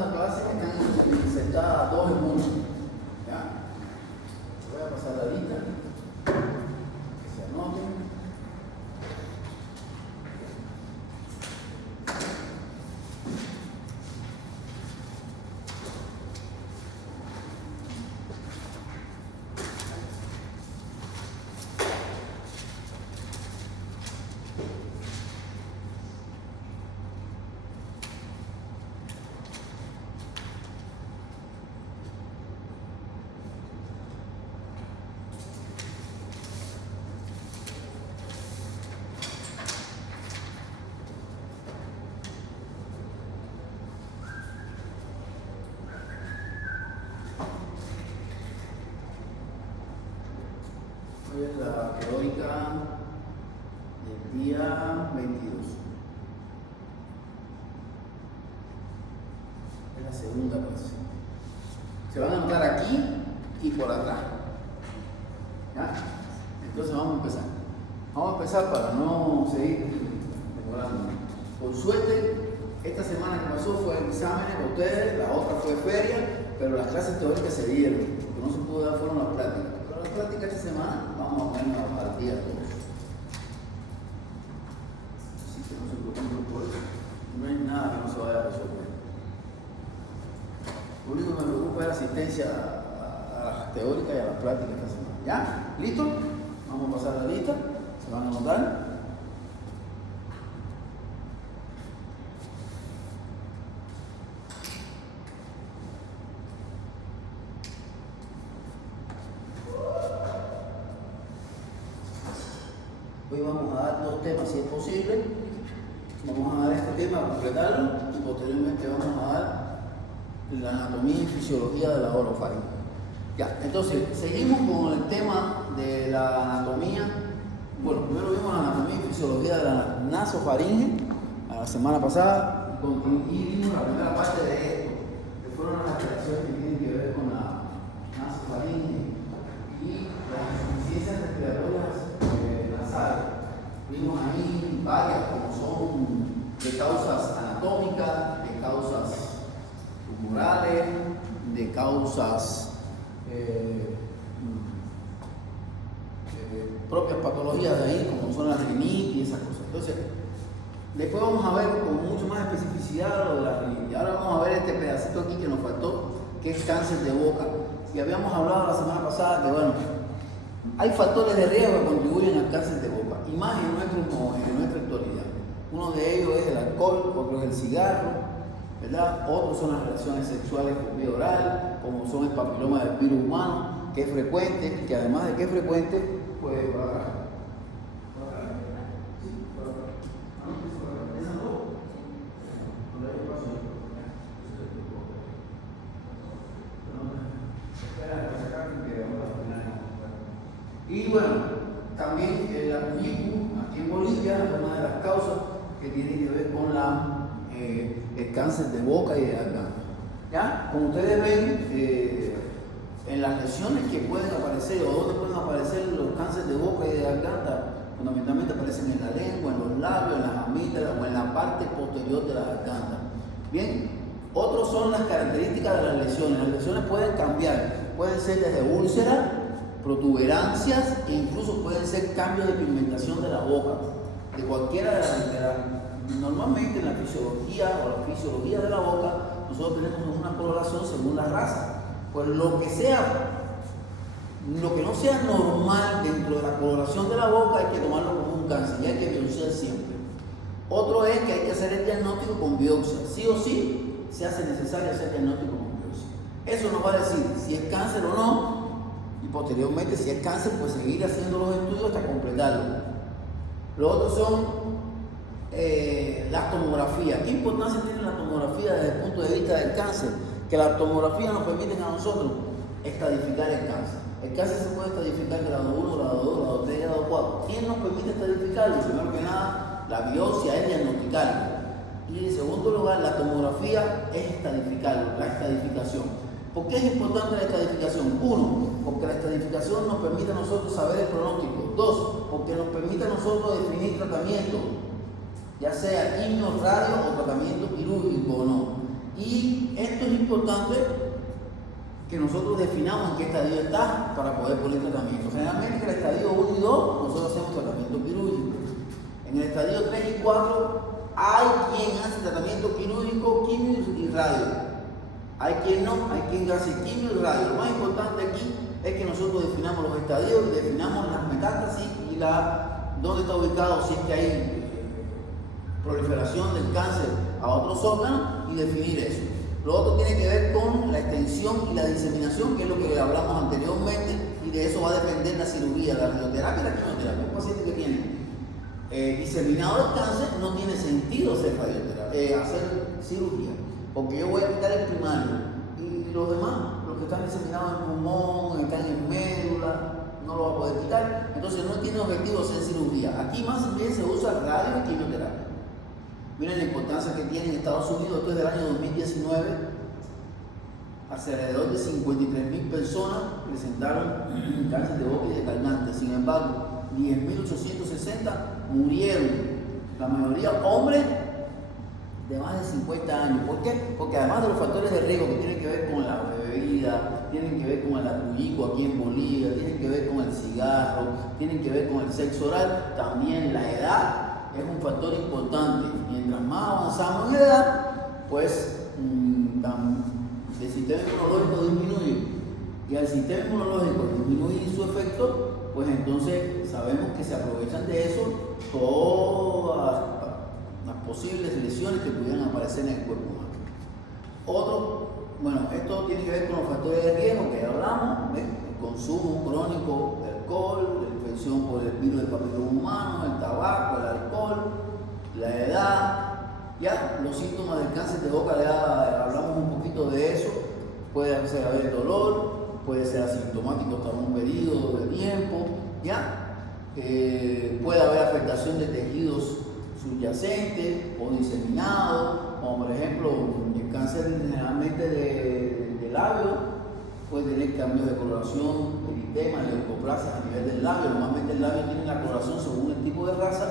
segunda clase que están insertadas dos en uno. ¿Ya? Voy a pasar la lista. Que se anoten. Hoy es la teórica del día 22. Es la segunda clase. Se van a anotar aquí y por atrás. ¿Ya? Entonces vamos a empezar. Vamos a empezar para no seguir demorando. Por suerte, esta semana que pasó fue el examen para ustedes, la otra fue feria, pero las clases teóricas se dieron. Lo que no se pudo dar fueron las prácticas. Pero las prácticas esta semana vamos a ponernos al día todos. Así que no se preocupen por eso. No hay nada que no se vaya a resolver. Lo único que me preocupa es la asistencia a las teóricas y a las prácticas esta semana. ¿Ya? ¿Listo? Vamos a pasar la lista. Se van a anotar. Hoy vamos a dar dos temas si es posible. Vamos a dar este tema, completarlo, y posteriormente vamos a dar la anatomía y fisiología de la orofaringe. Ya, entonces seguimos con el tema de la anatomía. Bueno, primero vimos la anatomía y fisiología de la nasofaringe la semana pasada, y vimos la primera parte de esto, que fueron las alteraciones que tienen que ver con la nasofaringe y las insuficiencias respiratorias nasales. Vimos ahí varias, como son de causas anatómicas, de causas tumorales, de causas propias patologías de ahí, como son la rinitis y esas cosas. Entonces, después vamos a ver con mucho más especificidad lo de la rinitis. Ahora vamos a ver este pedacito aquí que nos faltó, que es cáncer de boca. Y habíamos hablado la semana pasada que, bueno, hay factores de riesgo que contribuyen al cáncer de boca, y más en nuestra actualidad. Uno de ellos es el alcohol, otro es el cigarro, ¿verdad? Otros son las relaciones sexuales por vía oral, como son el papiloma del virus humano, que es frecuente, que además de que es frecuente, pues y bueno, también el acuñico aquí en Bolivia es una de las causas que tiene que ver con el cáncer de boca y de garganta. ¿Ya? Como ustedes ven, en las lesiones que pueden aparecer o donde pueden aparecer los cánceres de boca y de garganta, fundamentalmente aparecen en la lengua, en los labios, en las amígdalas o en la parte posterior de la garganta. Bien, otros son las características de las lesiones. Las lesiones pueden cambiar, pueden ser desde úlceras, protuberancias, e incluso pueden ser cambios de pigmentación de la boca, de cualquiera de las. Normalmente en la fisiología o la fisiología de la boca, nosotros tenemos una coloración según la raza. Pues lo que no sea normal dentro de la coloración de la boca hay que tomarlo como un cáncer y hay que biopsiar siempre. Otro es que hay que hacer el diagnóstico con biopsia. Sí o sí se hace necesario hacer el diagnóstico con biopsia. Eso nos va a decir si es cáncer o no, y posteriormente si es cáncer pues seguir haciendo los estudios hasta completarlo. Los otros son las tomografías. ¿Qué importancia tiene la tomografía desde el punto de vista del cáncer? Que la tomografía nos permite a nosotros estadificar el cáncer. El cáncer se puede estadificar grado 1, grado 2, grado 3, grado 4. ¿Quién nos permite estadificarlo? Primero que nada, la biopsia es diagnosticarlo. Y en segundo lugar, la tomografía es estadificarlo, la estadificación. ¿Por qué es importante la estadificación? Uno, porque la estadificación nos permite a nosotros saber el pronóstico. Dos, porque nos permite a nosotros definir tratamiento, ya sea quimio, radio o tratamiento quirúrgico o no. Y esto es importante que nosotros definamos en qué estadio está para poder poner tratamiento. Generalmente en el estadio 1 y 2 nosotros hacemos tratamiento quirúrgico. En el estadio 3 y 4 hay quien hace tratamiento quirúrgico, quimio y radio. Hay quien no, hay quien hace quimio y radio. Lo más importante aquí es que nosotros definamos los estadios y definamos las metástasis y dónde está ubicado, si es que hay proliferación del cáncer a otros órganos y definir eso. Lo otro tiene que ver con la extensión y la diseminación, que es lo que hablamos anteriormente, y de eso va a depender la cirugía, la radioterapia y la quimioterapia. Un paciente que tiene diseminado el cáncer no tiene sentido hacer radioterapia, hacer cirugía, porque yo voy a quitar el primario y los demás, los que están diseminados en pulmón, están en médula, no lo va a poder quitar. Entonces no tiene objetivo hacer cirugía. Aquí más bien se usa radio y quimioterapia. Miren la importancia que tiene en Estados Unidos. Esto es del año 2019. Hacia alrededor de 53.000 personas presentaron cáncer de boca y de calmante. Sin embargo, 10.860 murieron. La mayoría hombres de más de 50 años. ¿Por qué? Porque además de los factores de riesgo que tienen que ver con la bebida, tienen que ver con el alcoholismo aquí en Bolivia, tienen que ver con el cigarro, tienen que ver con el sexo oral, también la edad es un factor importante. Mientras más avanzamos en edad, pues el sistema inmunológico disminuye, y al sistema inmunológico disminuye su efecto, pues entonces sabemos que se aprovechan de eso todas las posibles lesiones que pudieran aparecer en el cuerpo humano. Esto tiene que ver con los factores de riesgo que ya hablamos, el consumo crónico de alcohol, la infección por el virus del papiloma humano, el tabaco, el alcohol, la edad. Ya los síntomas del cáncer de boca, ya hablamos un poquito de eso. Puede ser haber dolor, puede ser asintomático hasta un periodo de tiempo, puede haber afectación de tejidos subyacentes o diseminados, como por ejemplo el cáncer generalmente de labio. Puede tener cambios de coloración, eritema, leucoplasia a nivel del labio. Normalmente el labio tiene la coloración según el tipo de raza,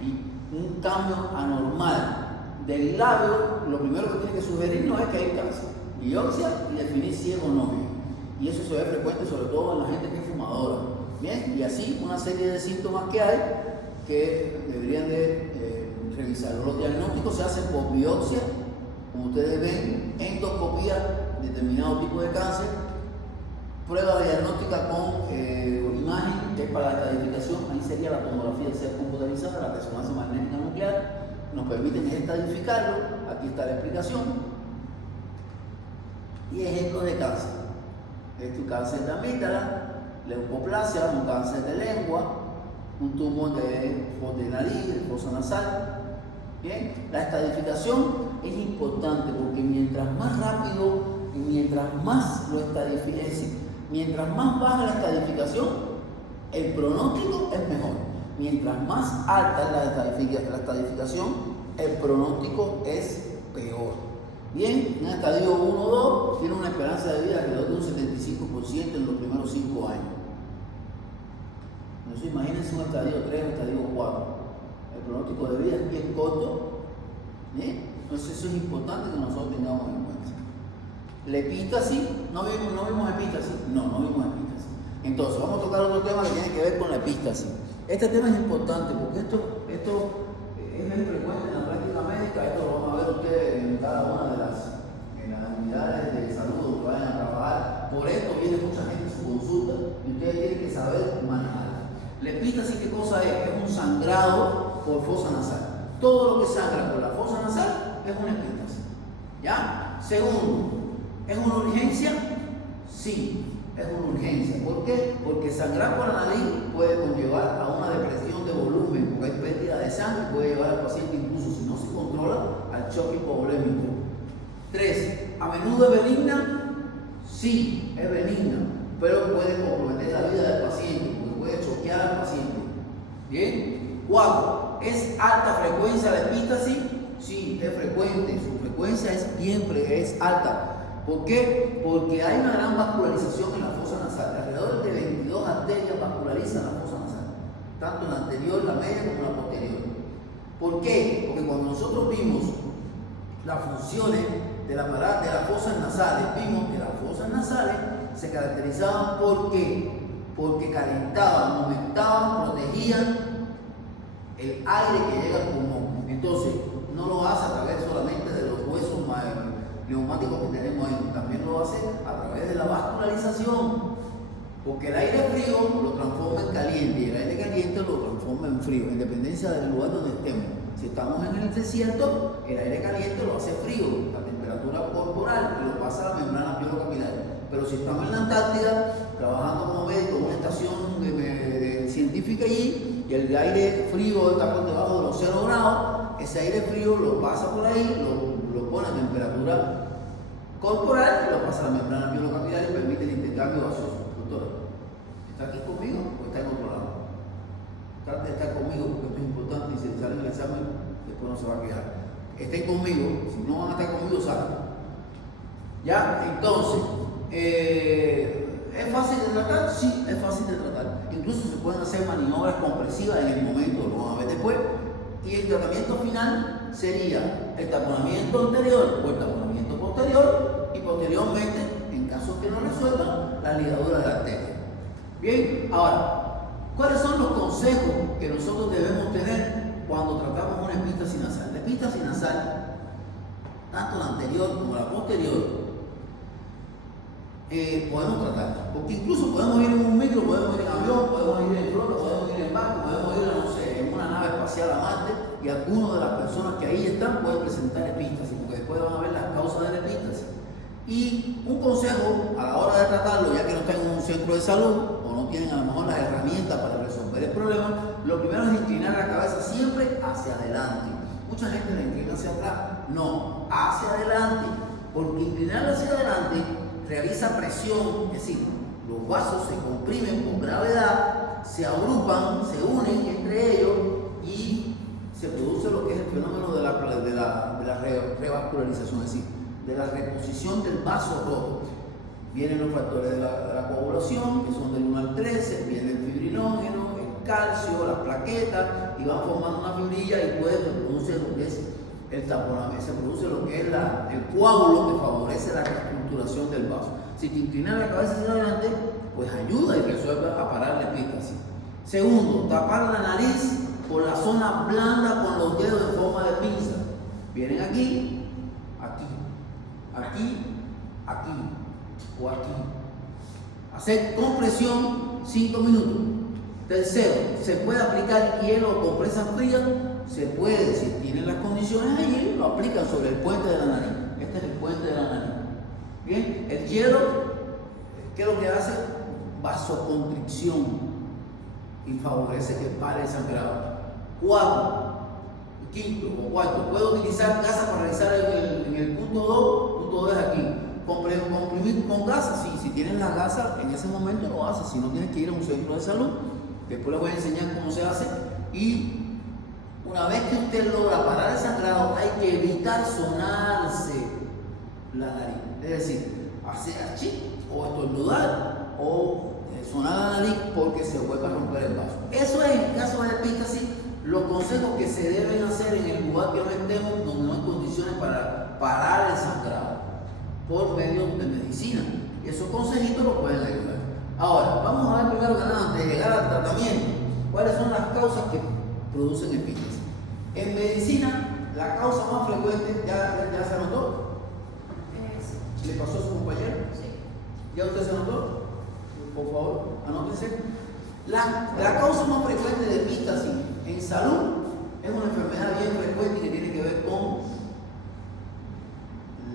y un cambio anormal del labio, lo primero que tiene que sugerirnos es que hay cáncer. Biopsia y definir si es o no. Y eso se ve frecuente sobre todo en la gente que es fumadora. Bien, y así una serie de síntomas que hay que deberían de revisarlo. Los diagnósticos se hacen por biopsia, como ustedes ven, endoscopía, determinado tipo de cáncer, prueba diagnóstica con imagen, que es para la estadificación. Ahí sería la tomografía de ser computarizada, la resonancia magnética nuclear, nos permiten estadificarlo. Aquí está la explicación. Y ejemplos de cáncer. Este cáncer de amígdala, leucoplasia, un cáncer de lengua, un tumor de nariz, de fosa nasal. Bien, la estadificación es importante porque mientras más rápido y mientras más lo estadifica, es decir, mientras más baja la estadificación, el pronóstico es mejor. Mientras más alta es la estadificación, el pronóstico es peor. Bien, en el estadio 1 o 2 tiene una esperanza de vida alrededor de un 75% en los primeros 5 años. Entonces imagínense un estadio 3 o un estadio 4. El pronóstico de vida es bien corto. ¿Bien? Entonces eso es importante que nosotros tengamos en cuenta. La epístasis, ¿no vimos epístasis? No vimos epístasis. Entonces vamos a tocar otro tema que tiene que ver con la epístasis. Este tema es importante porque esto es muy frecuente en la práctica médica. Esto lo van a ver ustedes en cada una de las unidades de salud que vayan a trabajar. Por esto viene mucha gente a su consulta y ustedes tienen que saber manejarla. La epístasis, ¿qué cosa es? Es un sangrado por fosa nasal. Todo lo que sangra por la fosa nasal es una epístasis. ¿Ya? Segundo, ¿es una urgencia? Sí, es una urgencia. ¿Por qué? Porque sangrar por la nariz puede conllevar a una depresión de volumen, porque hay pérdida de sangre, puede llevar al paciente, incluso si no se controla, al choque hipovolémico. 3. ¿A menudo es benigna? Sí, es benigna, pero puede comprometer la vida del paciente, porque puede choquear al paciente. Bien. 4. ¿Es alta frecuencia la epístasis? Sí, es frecuente, su frecuencia es alta. ¿Por qué? Porque hay una gran vascularización en la fosa nasal. Alrededor de 22 arterias vascularizan la fosa nasal, tanto en la anterior, la media como la posterior. ¿Por qué? Porque cuando nosotros vimos las funciones de las fosas nasales, vimos que las fosas nasales se caracterizaban ¿por qué? Porque calentaban, aumentaban, protegían el aire que llega al pulmón. Entonces, no lo hace a través solamente de los huesos neumáticos que tenemos ahí, también lo hace a través de la vascularización, porque el aire frío lo transforma en caliente y el aire caliente lo transforma en frío, en dependencia del lugar donde estemos. Si estamos en el desierto, el aire caliente lo hace frío, la temperatura corporal, y lo pasa a la membrana pilocapilar. Pero si estamos en la Antártida, trabajando como médico en una estación científica allí, y el aire frío está por debajo de los 0 grados, ese aire frío lo pasa por ahí, lo pone a temperatura corporal y lo pasa a la membrana pilocapilar y permite el intercambio gaseoso. Doctor, ¿está aquí conmigo o está en otro lado? Trate de estar conmigo porque esto es importante y si sale en el examen, después no se va a quedar. Estén conmigo, si no van a estar conmigo, salen. ¿Ya? Entonces, ¿es fácil de tratar? Sí, es fácil de tratar. Incluso se pueden hacer maniobras compresivas en el momento, lo van a ver después. Y el tratamiento final sería el taponamiento anterior o el taponamiento posterior y posteriormente, en caso que no resuelvan, la ligadura de la arteria. Bien, ahora, ¿cuáles son los consejos que nosotros debemos tener cuando tratamos una epístasis nasal? La epístasis nasal, tanto la anterior como la posterior, podemos tratarla, porque incluso podemos ir en un micro, podemos ir en avión, podemos ir en flota, podemos ir en barco, podemos ir, no sé, en una nave espacial a Marte, y algunas de las personas que ahí están pueden presentar epístasis, porque después van a ver las causas de la epístasis. Y un consejo a la hora de tratarlo, ya que no están en un centro de salud o no tienen a lo mejor las herramientas para resolver el problema, lo primero es inclinar la cabeza siempre hacia adelante. Mucha gente la inclina hacia atrás, no, hacia adelante, porque inclinarla hacia adelante realiza presión, es decir, los vasos se comprimen con gravedad, se agrupan, se unen entre ellos y se produce lo que es el fenómeno de la revascularización, es decir, de la reposición del vaso roto. Vienen los factores de la coagulación, que son del 1 al 13, viene el fibrinógeno, el calcio, las plaquetas, y van formando una fibrilla y puede producir lo que es el taponamiento, se produce lo que es el coágulo que favorece la reestructuración del vaso. Si te inclinas la cabeza hacia adelante, pues ayuda y resuelve a parar la epístasis. Segundo, tapar la nariz por la zona blanda con los dedos de forma de pinza. Vienen aquí, aquí, aquí, aquí o aquí. Hacer compresión 5 minutos. Tercero, se puede aplicar hielo o compresas frías. Se puede, si tienen las condiciones allí, lo aplican sobre el puente de la nariz. Este es el puente de la nariz. Bien, el hielo, ¿qué es lo que hace? Vasoconstricción y favorece que pare el sangrado. Cuarto, puede utilizar gasa para realizar en el punto 2. Punto 2 es aquí. Comprimir con gasa, sí, si tienen la gasa, en ese momento lo hace. Si no, tienes que ir a un centro de salud. Después les voy a enseñar cómo se hace. Y una vez que usted logra parar el sangrado, hay que evitar sonarse la nariz. Es decir, hacer así, o estornudar, o sonar la nariz porque se vuelve a romper el vaso. Eso es, en caso de epístasis, los consejos que se deben hacer en el lugar que no estemos, donde no hay condiciones para parar el sangrado, por medio de medicina. Y esos consejitos los pueden ayudar. Ahora, vamos a ver primero que nada, antes de llegar al tratamiento, cuáles son las causas que producen epístasis. En medicina, la causa más frecuente, ¿ya se anotó? Sí. ¿Le pasó a su compañero? Sí. ¿Ya usted se anotó? Por favor, anótense. La causa más frecuente de epístasis en salud es una enfermedad bien frecuente que tiene que ver con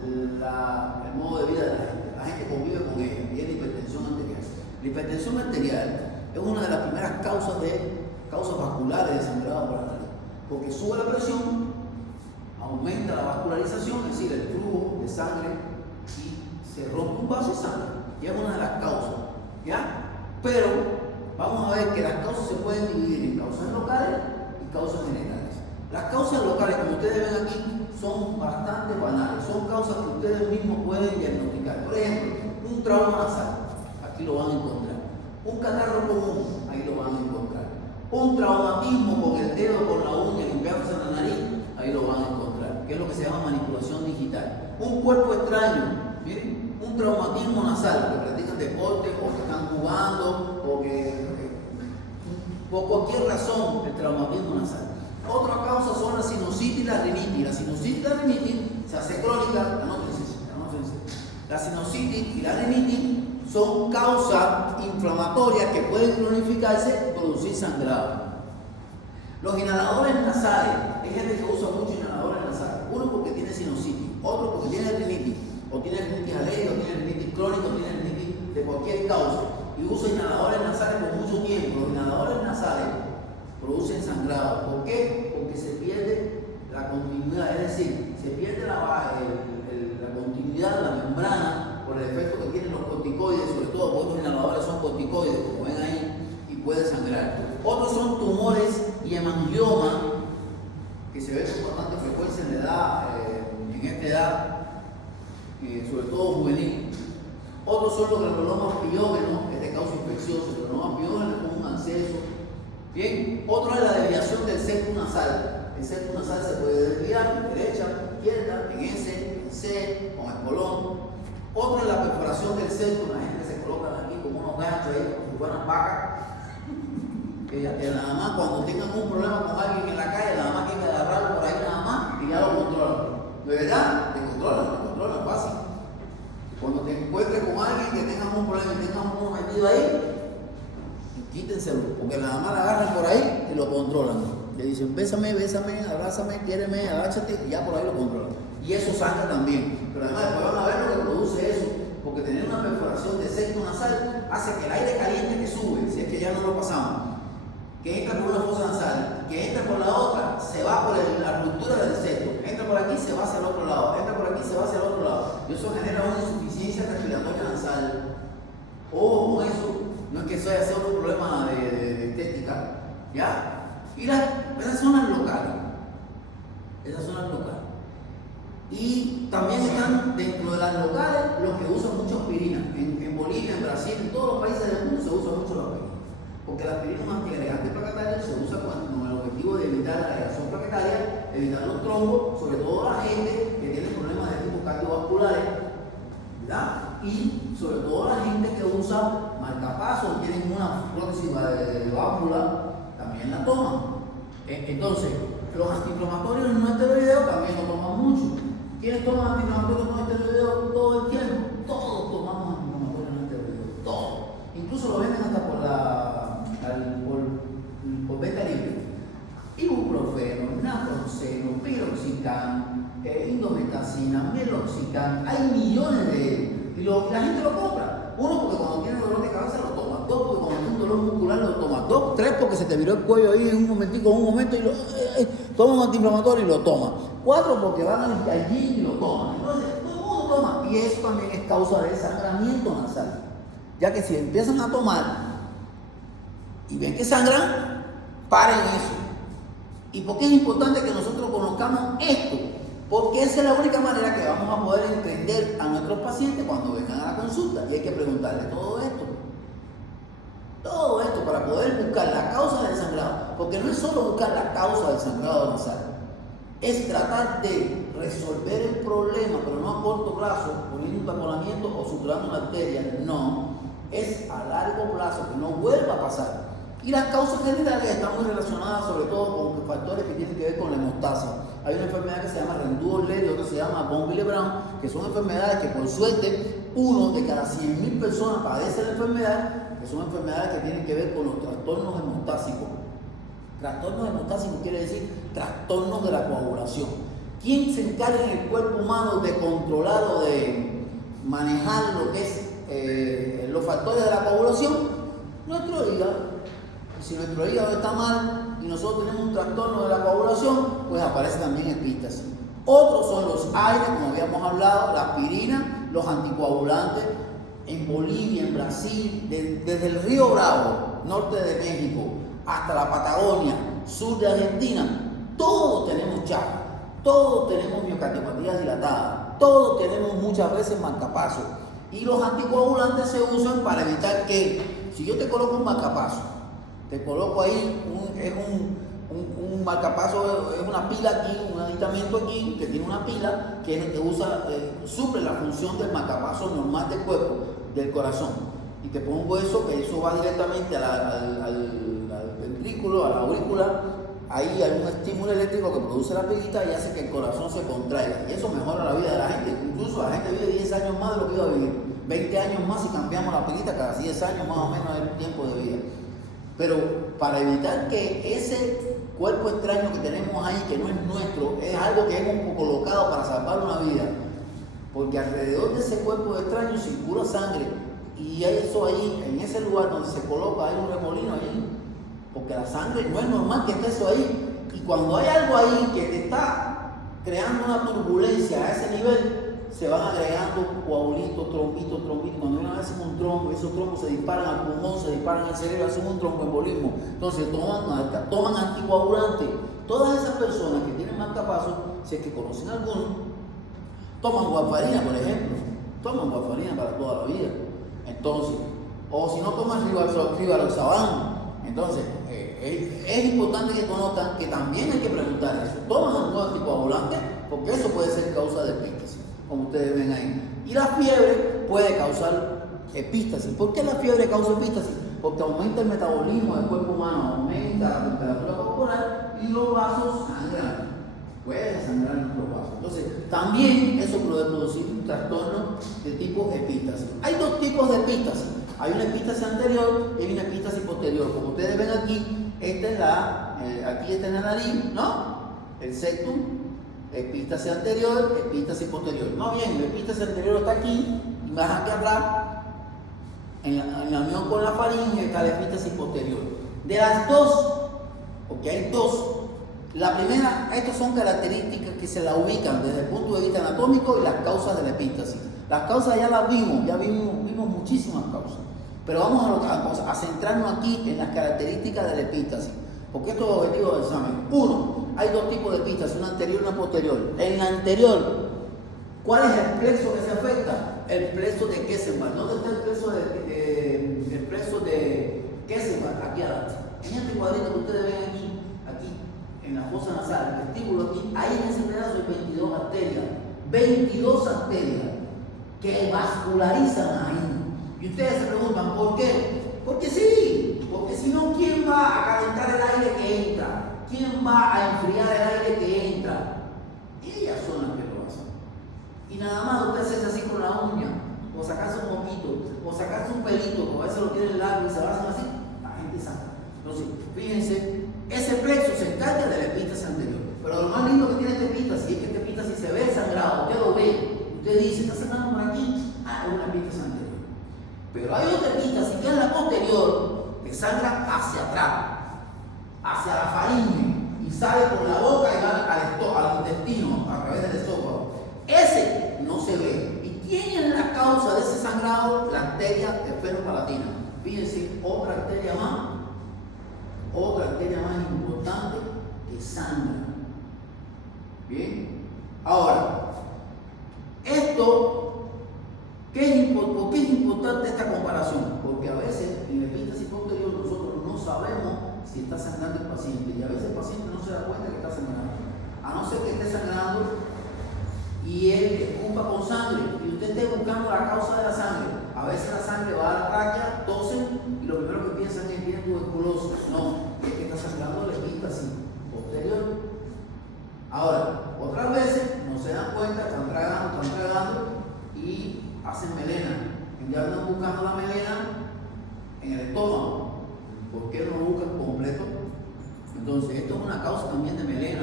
el modo de vida de la gente. La gente convive con ella, y es la hipertensión arterial. La hipertensión arterial es una de las primeras causas vasculares de sangrado por la nariz, porque sube la presión, aumenta la vascularización, es decir, el flujo de sangre, y se rompe un vaso y sangra, y es una de las causas, ¿ya? Pero vamos a ver que las causas se pueden dividir en causas locales y causas generales. Las causas locales, como ustedes ven aquí, son bastante banales, son causas que ustedes mismos pueden diagnosticar. Por ejemplo, un trauma nasal, aquí lo van a encontrar. Un catarro común, ahí lo van a encontrar. Un traumatismo con el dedo, con la uña, limpiándose la nariz, ahí lo van a encontrar, que es lo que se llama manipulación digital. un cuerpo extraño, miren, un traumatismo nasal, que practican deporte o que están jugando o que por cualquier razón el traumatismo nasal. Otra causa son la sinusitis y la rinitis. La sinusitis y la rinitis se hace crónica, la sinusitis y la rinitis son causas inflamatorias que pueden cronificarse y producir sangrado. Los inhaladores nasales, hay gente que usa mucho inhaladores nasales, uno porque tiene sinusitis, otro porque tiene rinitis, o tiene rinitis alérgica, o tiene rinitis crónica, o tiene rinitis de cualquier causa, y usa inhaladores nasales por mucho tiempo. Los inhaladores nasales producen sangrado. ¿Por qué? Porque se pierde la continuidad, es decir, se pierde la continuidad de la membrana por el efecto que tienen los corticoides, sobre todo porque los inhaladores son corticoides, como ven ahí, y puede sangrar. Otros son tumores y hemangiomas, que se ven con bastante frecuencia en la edad, en esta edad, sobre todo juvenil. Otros son los granulomas piógenos, que te causa infección. El granuloma piógeno es como un absceso. Bien, otro es la desviación del septum nasal. El septum nasal se puede desviar derecha, izquierda, en S, en C, con el colon. Otro es la perforación del septum. La gente se coloca aquí como unos ganchos ahí, como si fueran vacas. Que nada más cuando tengan un problema con alguien en la calle, nada más tienen que agarrarlo por ahí nada más y ya lo controlan. ¿De verdad? Te controlan fácil. Cuando te encuentres con alguien que tengas un problema y tengas uno metido ahí, quítenselo, porque nada más la agarran por ahí y lo controlan. Le dicen, bésame, abrázame, quiéreme, agáchate, y ya por ahí lo controlan. Y eso sangra también. Pero además después van a ver lo que produce eso, porque tener una perforación de septum nasal hace que el aire caliente que sube, si es que ya no lo pasamos, que entra por una fosa nasal, que entra por la otra, se va por la ruptura del septum, entra por aquí, se va hacia el otro lado, entra por aquí, se va hacia el otro lado. Y eso genera una insuficiencia respiratoria nasal. Ojo con eso, no es que eso haya sido un problema de estética, ¿ya? Y esas zonas locales. Y también están dentro de las locales los que usan mucho aspirina. En Bolivia, en Brasil, en todos los países del mundo se usa mucho la aspirina. Porque la aspirina es un antiagregante plaquetario, se usa con el objetivo de evitar la agregación plaquetaria, evitar los trombos, sobre todo la gente que tiene problemas de tipo cardiovasculares, ¿verdad? Y sobre todo la gente que usa marcapasos, tienen una prótesis de válvula, también la toman. Entonces, los antiinflamatorios no esteroideos también lo toman mucho. ¿Quiénes toman antiinflamatorios no esteroideos todo el tiempo? Todos tomamos antiinflamatorios no esteroideos, todos. Incluso lo venden hasta por venta libre. Ibuprofeno, naproxeno, piroxicam, indometacina, meloxicam, hay millones de ellos. Y la gente lo compra. Uno, porque cuando tiene dolor de cabeza lo toma. Dos, porque cuando tiene un dolor muscular lo toma. Dos, tres, porque se te viró el cuello ahí en un momentico, y toma un antiinflamatorio y lo toma. Cuatro, porque van al gym y lo toman. Entonces, todo el mundo toma. Y eso también es causa de sangramiento nasal. Ya que si empiezan a tomar y ven que sangran, paren eso. ¿Y por qué es importante que nosotros conozcamos esto? Porque esa es la única manera que vamos a poder entender a nuestros pacientes cuando vengan a la consulta. Y hay que preguntarle todo esto. Todo esto para poder buscar la causa del sangrado. Porque no es solo buscar la causa del sangrado nasal. Es tratar de resolver el problema, pero no a corto plazo, poniendo un taponamiento o suturando una arteria. No. Es a largo plazo, que no vuelva a pasar. Y las causas generales están muy relacionadas sobre todo con factores que tienen que ver con la hemostasia. Hay una enfermedad que se llama Rendu-Orley y otra se llama von Willebrand, que son enfermedades que por suerte 1 de cada 100.000 personas padece la enfermedad, que son enfermedades que tienen que ver con los trastornos hemostásicos. Trastornos hemostásicos quiere decir trastornos de la coagulación. ¿Quién se encarga en el cuerpo humano de controlar o de manejar lo que es los factores de la coagulación? Nuestro hígado. Si nuestro hígado está mal y nosotros tenemos un trastorno de la coagulación, pues aparece también epístasis. Otros son los aires, como habíamos hablado, la aspirina, los anticoagulantes. En Bolivia, en Brasil, desde el río Bravo, norte de México, hasta la Patagonia, sur de Argentina, todos tenemos chagas, todos tenemos miocardiopatías dilatadas, todos tenemos muchas veces marcapasos. Y los anticoagulantes se usan para evitar que, si yo te coloco un marcapaso, te coloco ahí Un marcapaso es una pila aquí, un aditamento aquí, que tiene una pila que usa, suple la función del marcapaso normal del cuerpo, del corazón. Y te pongo eso, que eso va directamente al ventrículo, a la aurícula. Ahí hay un estímulo eléctrico que produce la pilita y hace que el corazón se contraiga. Y eso mejora la vida de la gente. Incluso la gente vive 10 años más de lo que iba a vivir. 20 años más si cambiamos la pilita, cada 10 años más o menos es el tiempo de vida. Pero para evitar que ese cuerpo extraño que tenemos ahí, que no es nuestro, es algo que hemos colocado para salvar una vida, porque alrededor de ese cuerpo extraño circula sangre y eso ahí, en ese lugar donde se coloca, hay un remolino ahí, porque la sangre no es normal que esté eso ahí, y cuando hay algo ahí que te está creando una turbulencia a ese nivel, se van agregando coagulitos, trombitos. Cuando una vez hacen un trombo, esos trombos se disparan al pulmón, se disparan al cerebro, hacen un tromboembolismo. Entonces toman anticoagulantes. Todas esas personas que tienen marcapasos, si es que conocen algunos, toman warfarina, por ejemplo. Toman warfarina para toda la vida. Entonces, o si no toman rivaroxaban. Entonces, es importante que conozcan que también hay que preguntar eso. ¿Toman algún anticoagulante? Porque eso puede ser causa de epístasis, como ustedes ven ahí. Y la fiebre puede causar epístasis. ¿Por qué la fiebre causa epístasis? Porque aumenta el metabolismo del cuerpo humano, aumenta la temperatura corporal y los vasos sangran. Puede sangrar nuestros vasos. Entonces, también eso puede producir un trastorno de tipo epístasis. Hay dos tipos de epístasis. Hay una epístasis anterior y hay una epístasis posterior. Como ustedes ven aquí, esta es aquí está en la nariz, ¿no? El septum, epístasis anterior, epístasis posterior. No bien, la epístasis anterior está aquí y más aquí atrás, en la unión con la faringe, está la epístasis posterior. De las dos, porque hay dos, la primera, estas son características que se la ubican desde el punto de vista anatómico y las causas de la epístasis. Las causas ya las vimos, vimos muchísimas causas. Pero vamos a centrarnos aquí en las características de la epístasis, porque esto es el objetivo del examen. Uno, hay dos tipos de epístasis, una anterior y una posterior. En la anterior, ¿cuál es el plexo que se afecta? El plexo de Kesselbach. ¿Dónde está el plexo de Kesselbach? Aquí adelante. En este cuadrito que ustedes ven aquí, en la fosa nasal, el vestíbulo aquí, ahí en ese pedazo hay 22 arterias. 22 arterias que vascularizan ahí. Y ustedes se preguntan, ¿por qué? Porque sí, porque si no, ¿quién va a calentar el aire que entra? ¿Quién va a enfriar el aire que entra? Ellas son las que lo hacen. Y nada más usted se hace así con la uña, o sacarse un moquito, o sacarse un pelito, o a veces lo tiene el labio y se lo hacen así, la gente saca. Entonces, fíjense, ese plexo se encarga de la epístasis anterior. Pero lo más lindo que tiene esta epístasis es que esta epístasis se ve sangrado, usted lo ve. Usted dice, ¿está sangrando por aquí? Ah, es una epístasis anterior. Pero hay otra epístasis que es la posterior, que sangra hacia atrás, hacia la faringe, y sale por la boca y va al intestino, a través del esófago. Ese no se ve. ¿Y quién es la causa de ese sangrado? La arteria esferopalatina. Fíjense, otra arteria más importante que sangra. Bien. Ahora, esto, ¿por qué es importante esta comparación? Porque a veces en la epístasis posterior nosotros no sabemos si está sangrando el paciente, y a veces el paciente no se da cuenta que está sangrando, a no ser que esté sangrando y él escupa con sangre y usted esté buscando la causa de la sangre. A veces la sangre va a la tráquea, tosen y lo primero que piensan es que tiene tuberculosis. No, es que está sangrando la epístasis posterior. Ahora, otras veces no se dan cuenta, están tragando y hacen melena. Y ya andan buscando la melena en el estómago. ¿Por qué no lo buscan completo? Entonces, esto es una causa también de melena.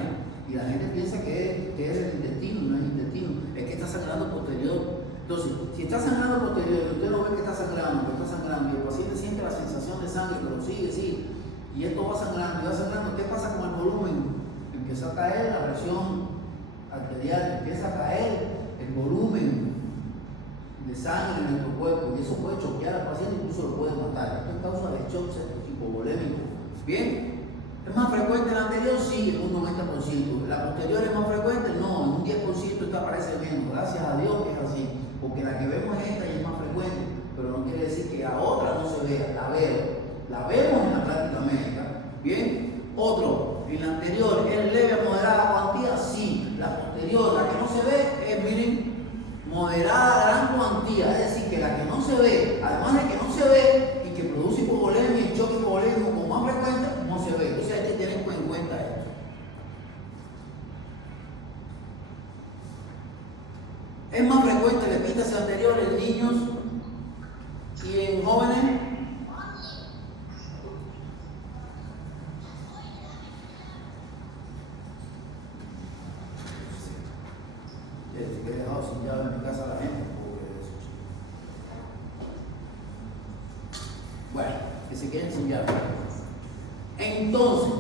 Y la gente piensa que es el intestino, no es el intestino, es que está sangrando posterior. Entonces, si está sangrando posterior y usted no ve que está sangrando, y el paciente siente la sensación de sangre, pero sigue, y esto va sangrando, ¿qué pasa con el volumen? Empieza a caer la presión arterial, empieza a caer el volumen de sangre en nuestro cuerpo, y eso puede choquear al paciente, incluso lo puede matar. Esto es causa de shock hipovolémico. Bien. ¿Es más frecuente la anterior? Sí, en un 90%. ¿La posterior es más frecuente? No, en un 10% esto aparece menos. Gracias a Dios que es así. Porque la que vemos es esta y es más frecuente. Pero no quiere decir que la otra no se vea. La vemos en la práctica médica. Bien. Otro, en anterior es leve a moderada cuantía, sí. La posterior, la que no se ve, es, miren, moderada gran cuantía. Es decir, que la que no se ve, además de que no se ve y que produce hipovolemia y choque hipovolémico como más frecuente, no se ve. Entonces hay que tener en cuenta esto. Es más frecuente la epístasis anterior en niños y en jóvenes. Que he dejado sin llave en mi casa a la gente, pobre eso. Bueno, que se queden sin llave. Entonces,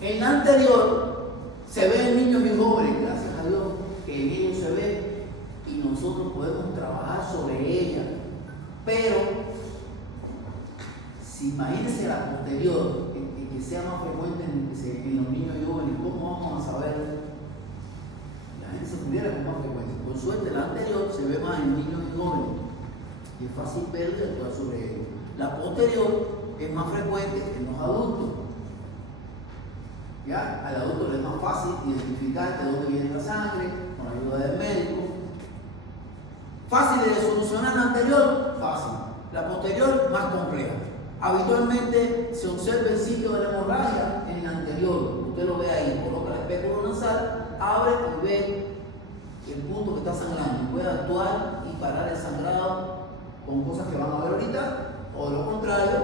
en la anterior se ve en niños y jóvenes, gracias a Dios, que el niño se ve y nosotros podemos trabajar sobre ella. Pero, si imagínense la posterior, que sea más frecuente en los niños y jóvenes, ¿cómo vamos a saber? La gente se pudiera con más frecuencia. Por suerte, la anterior se ve más en niños y jóvenes y es fácil verlo y actuar sobre ello. La posterior es más frecuente en los adultos. ¿Ya? Al adulto le es más fácil identificar de dónde viene la sangre con la ayuda del médico. Fácil de solucionar la anterior, fácil. La posterior, más compleja. Habitualmente se observa el sitio de la hemorragia en la anterior. Usted lo ve ahí, coloca el espéculo nasal, abre y ve el punto que está sangrando. Puede actuar y parar el sangrado con cosas que van a ver ahorita, o de lo contrario,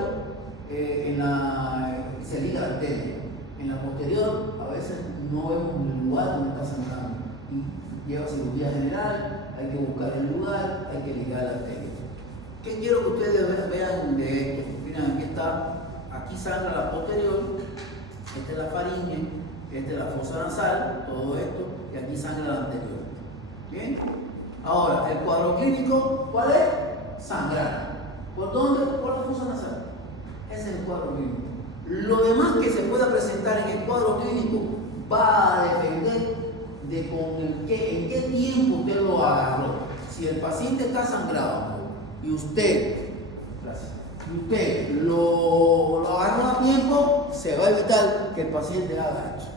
se liga la arteria. En la posterior, a veces no vemos el lugar donde está sangrando y lleva cirugía general, hay que buscar el lugar, hay que ligar la arteria. ¿Qué quiero que ustedes vean de esto? Miren, aquí sangra la posterior, esta es la faringe, esta es la fosa nasal, todo esto, y aquí sangra la anterior. ¿Bien? Ahora, el cuadro clínico, ¿cuál es? Sangrar. ¿Por dónde? Por la fosa nasal. Ese es el cuadro clínico. Lo demás que se pueda presentar en el cuadro clínico va a depender de en qué tiempo usted lo agarró. Si el paciente está sangrado y usted lo agarró a tiempo, se va a evitar que el paciente haga esto.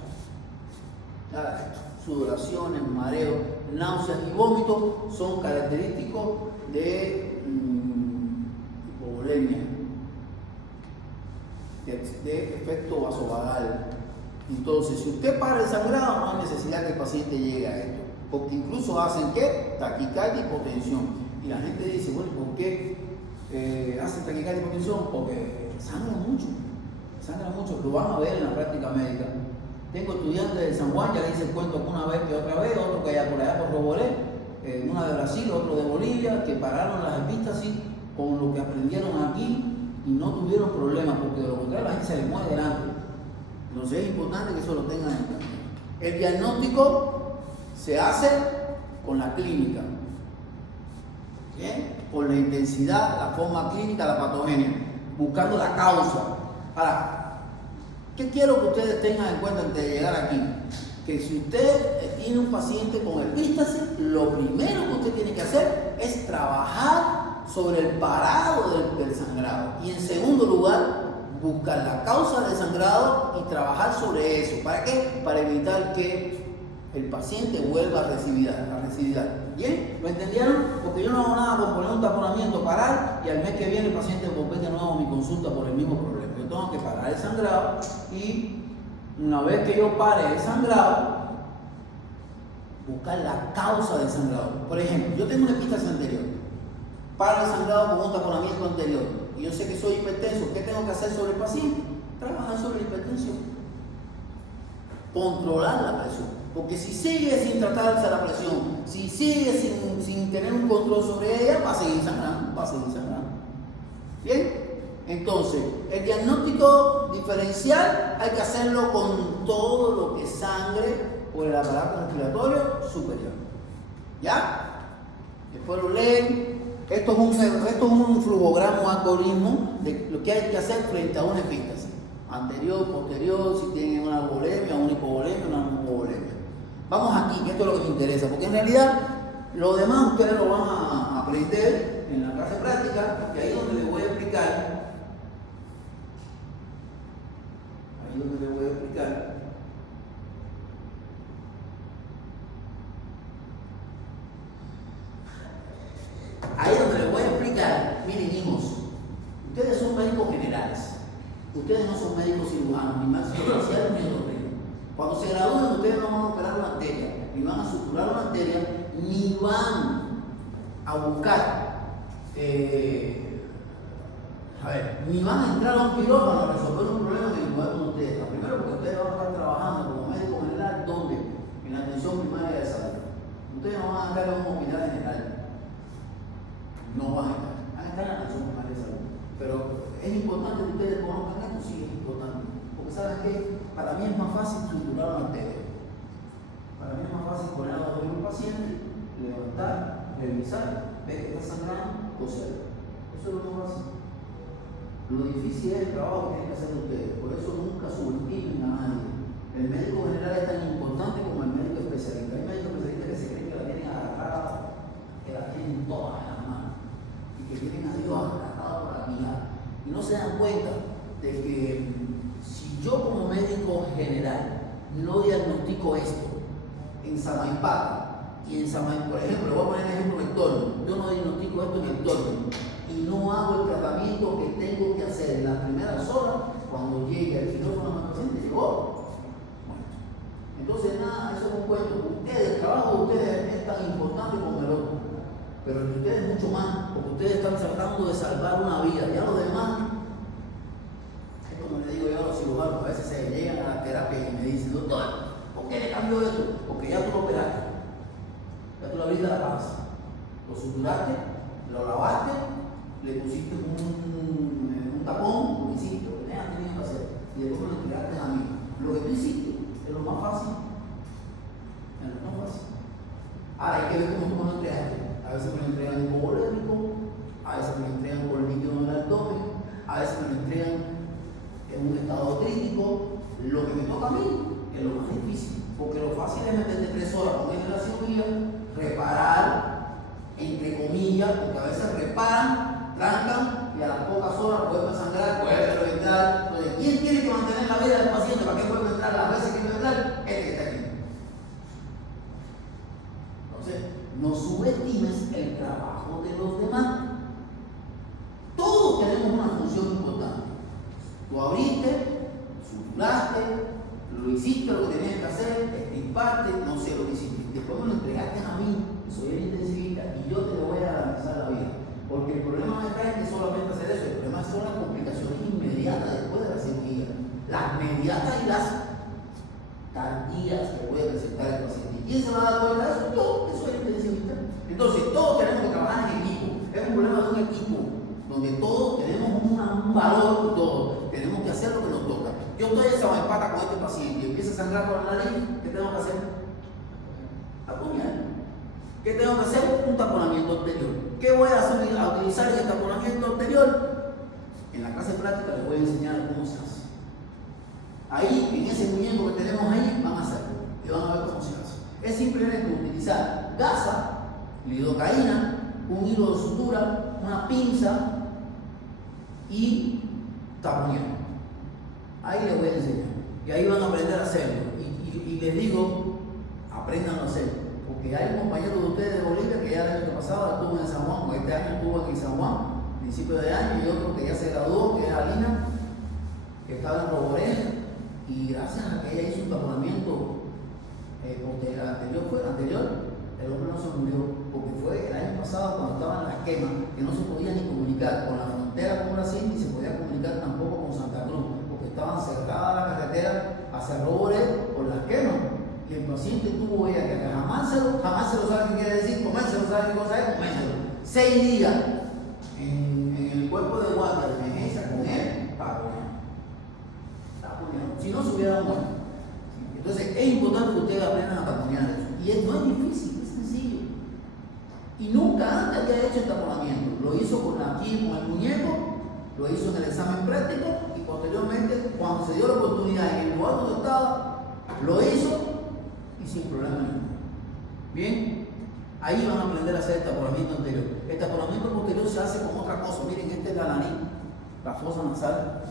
Sudoraciones, mareos, náuseas y vómitos son característicos de hipovolemia, de efecto vasovagal. Entonces, si usted para el sangrado, no hay necesidad que el paciente llegue a esto, porque incluso hacen ¿qué? Taquicardia y hipotensión. Y la gente dice, bueno, ¿por qué hacen taquicardia y hipotensión? Porque sangra mucho, lo van a ver en la práctica médica. Tengo estudiantes de San Juan, ya le hice el cuento una vez que otra vez, otro que allá por Roboré, una de Brasil, otro de Bolivia, que pararon las epístasis con lo que aprendieron aquí y no tuvieron problemas, porque de lo contrario la gente se le mueve delante. Entonces es importante que eso lo tengan en cuenta. El diagnóstico se hace con la clínica, ¿bien? Por la intensidad, la forma clínica, la patogenia, buscando la causa. Ahora, ¿qué quiero que ustedes tengan en cuenta antes de llegar aquí? Que si usted tiene un paciente con epístasis, lo primero que usted tiene que hacer es trabajar sobre el parado del sangrado. Y en segundo lugar, buscar la causa del sangrado y trabajar sobre eso. ¿Para qué? Para evitar que el paciente vuelva a recidivar. ¿Bien? ¿Lo entendieron? Porque yo no hago nada con poner un taponamiento, parar, y al mes que viene el paciente vuelve de nuevo a mi consulta por el mismo problema. Yo tengo que parar el sangrado y una vez que yo pare el sangrado, buscar la causa del sangrado. Por ejemplo, yo tengo una epístasis anterior, paro el sangrado con un taponamiento anterior y yo sé que soy hipertenso. ¿Qué tengo que hacer sobre el paciente? Trabajar sobre la hipertensión, controlar la presión. Porque si sigue sin tratarse la presión, si sigue sin tener un control sobre ella, va a seguir sangrando. ¿Bien? Entonces, el diagnóstico diferencial hay que hacerlo con todo lo que sangre por el aparato respiratorio superior. ¿Ya? Después lo leen. Esto es un flujograma, un algoritmo de lo que hay que hacer frente a una epístasis. Anterior, posterior, si tienen una volemia, una hipovolemia, una hipovolemia. Vamos aquí, que esto es lo que me interesa, porque en realidad lo demás ustedes lo van a aprender en la clase práctica, que ahí es donde les voy a explicar. ahí es donde les voy a explicar. Miren, hijos, ustedes son médicos generales. Ustedes no son médicos cirujanos, ni maxilofaciales, ni endocrinos. Cuando se gradúen, ustedes no van a operar una arteria, ni van a suturar una arteria, ni van a buscar, ni van a entrar a un quirófano a resolver un problema que igual con ustedes. Primero, porque ustedes van a estar trabajando como médico general, ¿dónde? En la atención primaria de salud. Ustedes no van a estar en un hospital general. No van a estar en la atención primaria de salud. Pero es importante que ustedes conozcan esto, sí es importante. Porque saben que para mí es más fácil estructurar una arteria. Para mí es más fácil poner a dormir un paciente, levantar, revisar, ver que está sangrando, coser. Eso es lo más fácil. Lo difícil es el trabajo que tienen que hacer ustedes. Por eso nunca subestimen a nadie. El médico general es tan importante como el médico especialista. Hay médicos especialistas que se creen que la tienen agarrada, que la tienen todas en las manos y que tienen a Dios agarrado por la guía. Y no se dan cuenta de que si yo como médico general no diagnostico esto en Samaipata y en Samaipata, por ejemplo, voy a poner el ejemplo en el torno, yo no diagnostico esto en el torno y no hago el tratamiento que tengo que hacer en las primeras horas cuando llegue el quirófano del paciente, llegó. Bueno, entonces nada, eso es un cuento. Ustedes, el trabajo de ustedes es tan importante como el otro, pero el de ustedes es mucho más, porque ustedes están tratando de salvar una vida. Ya los demás, es como le digo yo a los cirujanos, a veces se llegan a la terapia y me dicen, doctor, ¿por qué le cambió esto? Porque ya tú lo operaste, ya tú le abriste la panza, lo suturaste, lo lavaste, le pusiste un tapón, lo hiciste, lo que tengas tenido que hacer, y después me lo entregaste a mí. Lo que tú hiciste es lo más fácil. Es lo más fácil. Ahora hay que ver cómo tú me lo entregaste. A veces me lo entregan hipovolémico, a veces me lo entregan por el líquido en el abdomen, a veces me lo entregan en un estado crítico. Lo que me toca a mí es lo más difícil, porque lo fácil es meterte 3 horas, ponerle la cirugía, reparar, entre comillas, porque a veces reparan, trancan y a las pocas horas vuelven a sangrar, vuelven a reventar. Entonces, ¿quién tiene que mantener la vida del paciente para que vuelva a entrar las veces que vuelva a entrar? Este que está aquí. Entonces, no subestimes el trabajo de los demás. Todos tenemos una función importante. Tú abriste, suturaste, lo hiciste lo que tenías que hacer, extirpaste, no sé lo que hiciste. Después me lo entregaste a mí, soy el intensivista y yo te lo voy a garantizar la vida. Porque el problema no está en que solamente hacer eso, el problema son las complicaciones inmediatas después de la cirugía. Las inmediatas y las tardías que puede presentar el paciente. ¿Y quién se va a dar cuenta de eso? Yo, que soy el intensivista. Entonces, todos tenemos que trabajar en equipo. Es un problema de un equipo, donde todos tenemos un valor, todos tenemos que hacer lo que nos toca. Yo estoy en Samaipata con este paciente y empieza a sangrar por la nariz, ¿qué tengo que hacer? Apuñar. ¿Qué tengo que hacer? Un taponamiento anterior. ¿Qué voy a hacer a utilizar en el taponamiento anterior? En la clase práctica les voy a enseñar cómo se hace. Ahí, en ese muñeco que tenemos ahí, van a hacerlo y van a ver cómo se hace. Es simplemente utilizar gasa, lidocaína, un hilo de sutura, una pinza y taponear. Ahí les voy a enseñar. Y ahí van a aprender a hacerlo. Y les digo, aprendan a hacerlo. Porque hay un compañero de ustedes de Bolivia que ya el año pasado estuvo en San Juan, o este año estuvo en San Juan, principio de año, y otro que ya se graduó, que es Alina, que estaba en Roboré, y gracias a que ella hizo un taponamiento anterior, el hombre no se murió, porque fue el año pasado cuando estaban las quemas, que no se podía ni comunicar con la frontera con Brasil, ni se podía comunicar tampoco con Santa Cruz, porque estaban cerradas la carretera hacia Roboré por las quemas. Y el paciente tuvo ella que jamás se lo sabe qué quiere decir, comérselo, sabe qué cosa es, comérselo. 6 días en el cuerpo de guardia de emergencia con él, está poniendo. Si no se hubiera muerto. Entonces es importante que ustedes aprendan a taponear eso. Y no es difícil, es sencillo. Y nunca antes había hecho el taponamiento. Lo hizo aquí con el muñeco, lo hizo en el examen práctico y posteriormente, cuando se dio la oportunidad en el lugar donde estaba, lo hizo y sin problema ninguno. Bien, ahí van a aprender a hacer el taponamiento anterior. El taponamiento posterior se hace con otra cosa. Miren, esta es la nariz, la fosa nasal.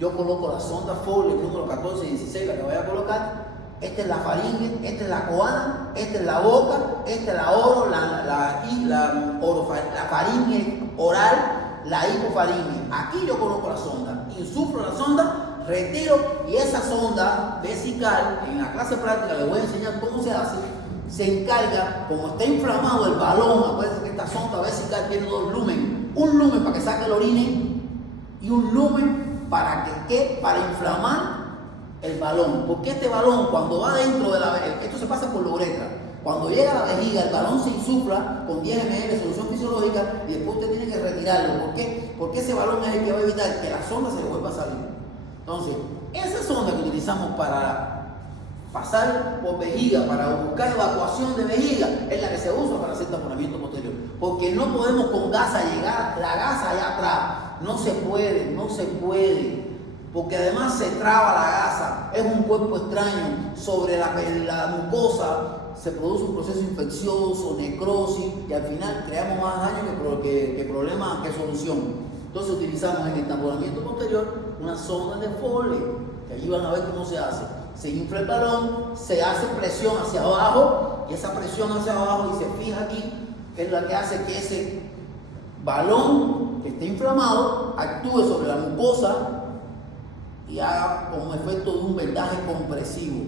Yo coloco la sonda Foley número 14 y 16, la que voy a colocar, esta es la faringe, esta es la coana, esta es la boca, esta es la oro, la faringe oral, la hipofaringe. Aquí yo coloco la sonda, insuflo la sonda, retiro y esa sonda vesical, en la clase práctica les voy a enseñar cómo se hace, se encarga, como está inflamado el balón, acuérdense que esta sonda vesical tiene dos lúmenes, un lumen para que saque el orine y un lumen para para inflamar el balón, porque este balón cuando va dentro de esto se pasa por la uretra, cuando llega a la vejiga el balón se insufla con 10 ml de solución fisiológica y después usted tiene que retirarlo. ¿Por qué? Porque ese balón es el que va a evitar que la sonda se le vuelva a salir. Entonces, esa sonda que utilizamos para pasar por vejiga, para buscar evacuación de vejiga, es la que se usa para hacer taponamiento posterior, porque no podemos con gasa llegar, la gasa allá atrás, no se puede. Porque además se traba la gasa, es un cuerpo extraño, sobre la mucosa se produce un proceso infeccioso, necrosis, y al final creamos más daño que problema, que solución. Entonces utilizamos en el taponamiento posterior una sonda de Foley, que allí van a ver cómo se hace. Se infla el balón, se hace presión hacia abajo, y esa presión hacia abajo y se fija aquí, es la que hace que ese balón que esté inflamado actúe sobre la mucosa y haga como efecto de un vendaje compresivo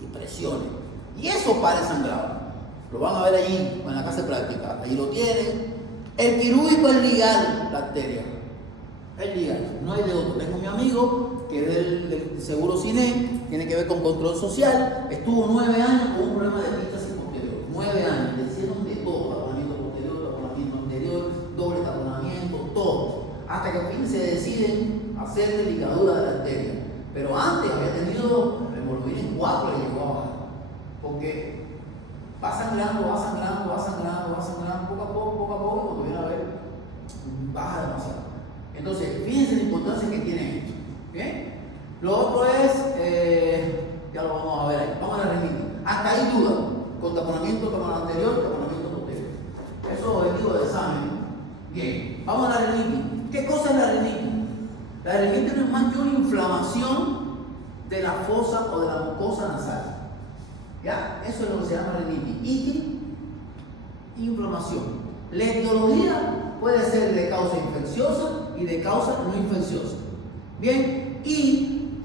y presione. Y eso para el sangrado. Lo van a ver allí en la clase práctica. Ahí lo tienen. El quirúrgico es ligar la arteria. Es ligar, no hay de otro. Tengo mi amigo que es del seguro Cine, tiene que ver con control social. Estuvo 9 años con un problema de epístasis posterior. 9 años. Le hicieron de todo: taponamiento posterior, taponamiento anterior, doble taponamiento, todo. Hasta que al fin se deciden hacerle ligadura de la arteria. Pero antes había tenido hemoglobina en 4 y llegó a bajar. Porque va sangrando, poco a poco, y cuando viene a ver, baja demasiado. Entonces, fíjense la importancia que tiene esto. ¿Bien? Lo otro es, ya lo vamos a ver ahí, vamos a la rinitis. Hasta ahí duda, con taponamiento anterior, taponamiento posterior. Eso es objetivo de examen. Bien, vamos a la rinitis. ¿Qué cosa es la rinitis? La rinitis no es más que una inflamación de la fosa o de la mucosa nasal. ¿Ya? Eso es lo que se llama rinitis. Itis, inflamación. La etiología puede ser de causa infecciosa y de causa no infecciosa. Bien, y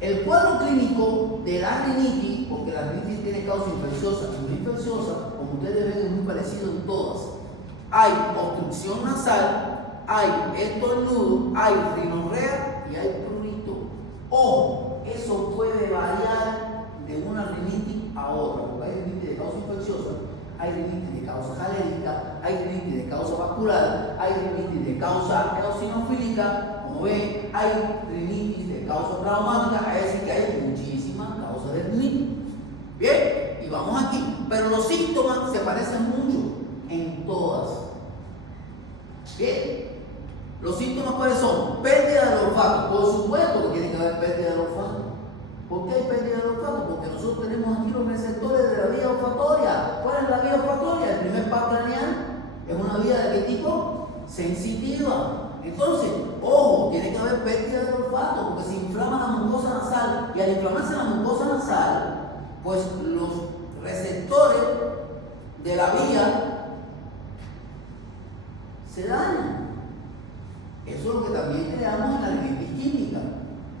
el cuadro clínico de la rinitis, porque la rinitis tiene causa infecciosa y no infecciosa, como ustedes ven, es muy parecido en todas. Hay obstrucción nasal, hay estornudo, hay rinorrea y hay prurito. Ojo, eso puede variar de una rinitis a otra, porque hay rinitis de causa infecciosa, hay rinitis de causa alérgica, hay rinitis de causa vascular, hay rinitis de causa eosinofílica, como ven, hay rinitis de causa traumática, es decir que hay muchísimas causas de rinitis. Bien, y vamos aquí, pero los síntomas se parecen mucho en todas. Bien, los síntomas cuáles son: pérdida del olfato. Por supuesto que tiene que haber pérdida del olfato. ¿Por qué hay pérdida del olfato? Porque nosotros tenemos aquí los receptores de la vía olfatoria. ¿Cuál es la vía olfatoria? El primer par craneal es una vía de qué tipo? Sensitiva. Entonces, ojo, tiene que haber pérdida del olfato porque se inflama la mucosa nasal, y al inflamarse la mucosa nasal, pues los receptores de la vía se dañan. Eso es lo que también creamos en la rinitis química.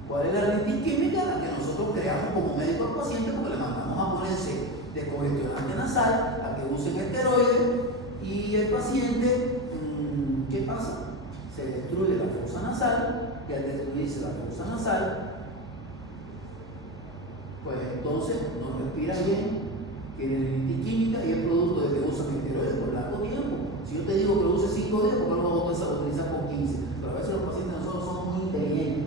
¿Cuál es la rinitis química? La que nosotros creamos como médico al paciente, porque le mandamos a ponerse descongestionante nasal, a que usen esteroides, y el paciente, ¿qué pasa? Se destruye la fosa nasal, y al destruirse la fosa nasal, pues entonces no respira bien, tiene rinitis química y es producto de que usan esteroides por largo tiempo. Si yo te digo que lo use 5 días, ¿por qué no lo vas a utilizar por 15? Pero a veces los pacientes de nosotros son muy inteligentes.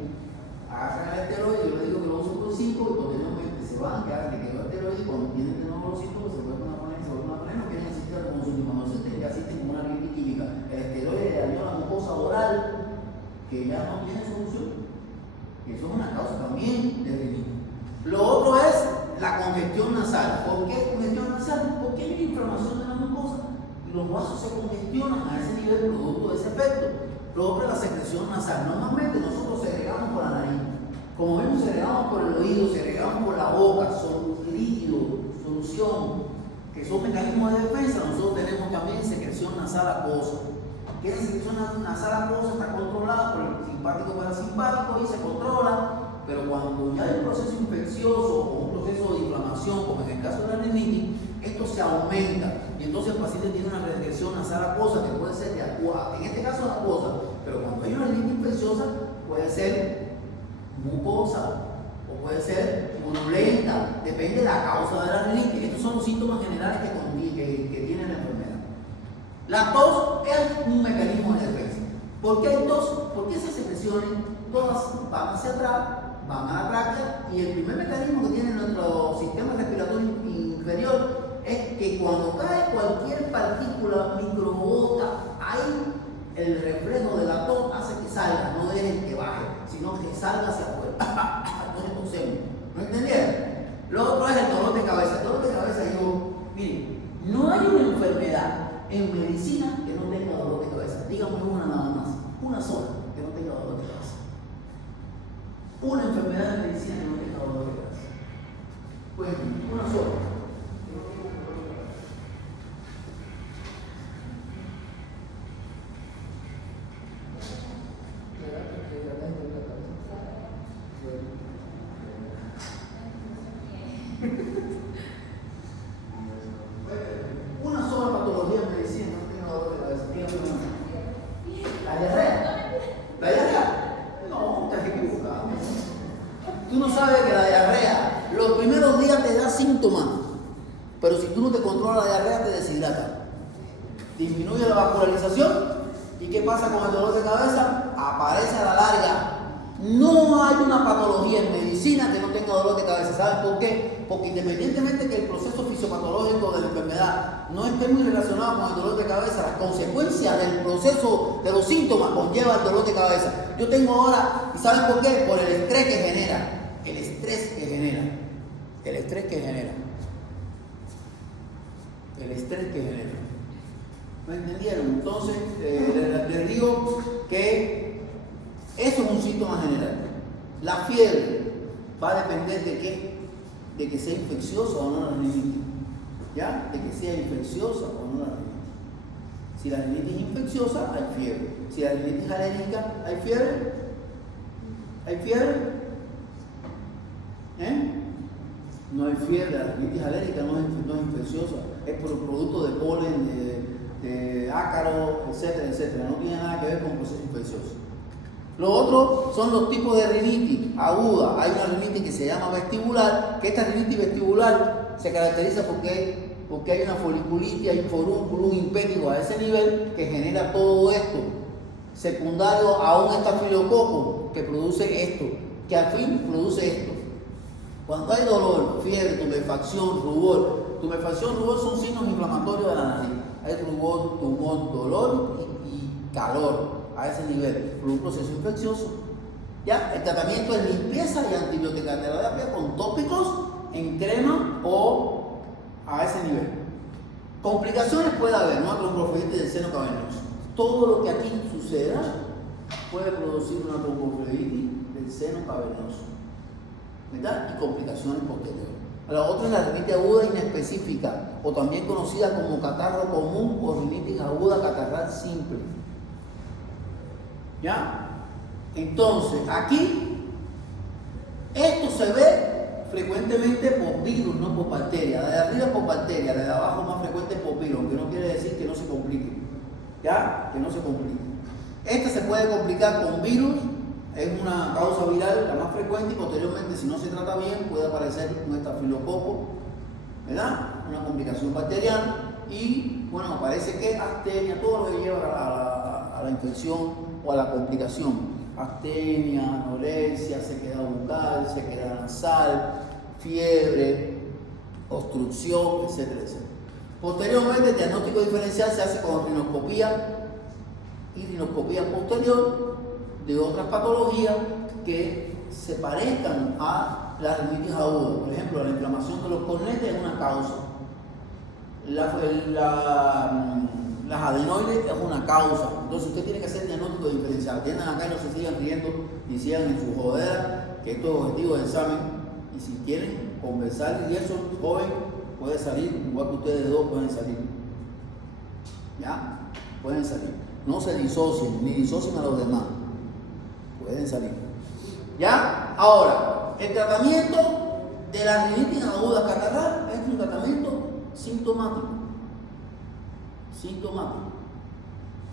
Agarran el esteroide, yo le digo que lo usen por 5 y posteriormente se van, que hagan que quedó el esteroide, y cuando tienen de nuevo los síntomas se vuelven a poner, no quieren asistir a la consulta, no se que asisten como una rinitis química. El esteroide le dañó la mucosa oral, que ya no tiene solución. Y eso es una causa también de rinitis. Lo otro es la congestión nasal. ¿Por qué congestión nasal? Porque hay una inflamación de la mucosa y los vasos se congestionan a ese nivel producto de ese efecto. Lo otro es la secreción nasal. Normalmente nosotros segregamos por la nariz. Como vemos, segregamos por el oído, segregamos por la boca, son líquidos, solución, que son mecanismos de defensa. Nosotros tenemos también secreción nasal acuosa. Que esa secreción nasal acuosa está controlada por el simpático parasimpático y se controla, pero cuando ya hay un proceso infeccioso o un proceso de inflamación, como en el caso de la rinitis, esto se aumenta y entonces el paciente tiene una secreción nasal acuosa que puede ser de acuosa, en este caso acuosa, pero cuando hay una rinitis infecciosa puede ser mucosa o puede ser purulenta, depende de la causa de la rinitis. Estos son los síntomas generales que tiene la enfermedad. La tos es un mecanismo de defensa. ¿Por qué hay tos? Porque esas secreciones todas van hacia atrás, van a la tráquea, y el primer mecanismo que tiene nuestro sistema respiratorio inferior es que cuando cae cualquier partícula microbota, ahí el reflejo de la tos hace que salga, no deje que baje, sino que salga hacia afuera. Entonces tosemos. ¿No entendieron? Lo otro es el dolor de cabeza. El dolor de cabeza, miren, no hay una enfermedad en medicina que no tenga dolor de cabeza. Dígame una nada más, una sola que no tenga dolor de cabeza. Una enfermedad en medicina que no tenga dolor de cabeza. Pues una sola. Una sola patología en medicina que no tenga dolor de cabeza. Dígame una. ¿La diarrea? ¿La diarrea? No, estás equivocado. Tú no sabes que la diarrea, los primeros días te da síntomas, pero si tú no te controlas la diarrea, te deshidrata. Disminuye la vascularización. ¿Y qué pasa con el dolor de cabeza? Aparece a la larga. No hay una patología en medicina que no tenga dolor de cabeza. ¿Sabes por qué? Porque independientemente que el proceso fisiopatológico de la enfermedad no esté muy relacionado con el dolor de cabeza, las consecuencias del proceso de los síntomas conlleva el dolor de cabeza. Yo tengo ahora, ¿y saben por qué? Por el estrés que genera. El estrés que genera. El estrés que genera. El estrés que genera. ¿Me entendieron? Entonces, les digo que eso es un síntoma general. La fiebre va a depender de qué, de que sea infecciosa o no la rinitis. ¿Ya? De que sea infecciosa o no la rinitis. Si la rinitis es infecciosa, hay fiebre. Si la rinitis es alérgica, ¿hay fiebre? ¿Hay fiebre? No hay fiebre, la rinitis alérgica no es infecciosa, es por el producto de polen, de ácaro, etcétera, etcétera. No tiene nada que ver con proceso infeccioso. Lo otro son los tipos de rinitis aguda. Hay una rinitis que se llama vestibular, que esta rinitis vestibular se caracteriza porque hay una foliculitis, hay forúnculo, un impétigo a ese nivel que genera todo esto, secundario a un estafilococo que produce esto, que al fin produce esto. Cuando hay dolor, fiebre, tumefacción, rubor son signos inflamatorios de la nariz. Hay rubor, tumor, dolor y calor a ese nivel, por un proceso infeccioso. ¿Ya? El tratamiento es limpieza y antibiótica terapia con tópicos en crema o a ese nivel. Complicaciones puede haber, ¿no? Tromboflebitis del seno cavernoso. Todo lo que aquí suceda puede producir una tromboflebitis del seno cavernoso, ¿verdad? Y complicaciones posteriores. La otra es la rinitis aguda inespecífica, o también conocida como catarro común o rinitis aguda catarral simple. ¿Ya? Entonces, aquí, esto se ve frecuentemente por virus, no por bacteria. La de arriba por bacteria, la de abajo más frecuente por virus, aunque no quiere decir que no se complique. ¿Ya? Que no se complique. Esta se puede complicar con virus, es una causa viral la más frecuente, y posteriormente, si no se trata bien, puede aparecer un estafilococo, ¿verdad? Una complicación bacteriana, y bueno, aparece que astenia, todo lo que lleva a la infección o a la complicación. Astenia, anorexia, sequedad bucal, sequedad nasal, fiebre, obstrucción, etcétera, etcétera. Posteriormente, el diagnóstico diferencial se hace con rinoscopía y rinoscopía posterior de otras patologías que se parezcan a la rinitis aguda. Por ejemplo, la inflamación de los cornetes es una causa. las adenoides es una causa. Entonces usted tiene que hacer diagnóstico diferencial. Atiendan acá y no se sigan riendo y sigan en su jodera, que esto es objetivo de examen. Y si quieren conversar y eso, joven, puede salir, igual que ustedes dos pueden salir. ¿Ya? Pueden salir. No se disocien, ni disocien a los demás. Pueden salir. ¿Ya? Ahora, el tratamiento de la rinitis aguda catarral es un tratamiento sintomático.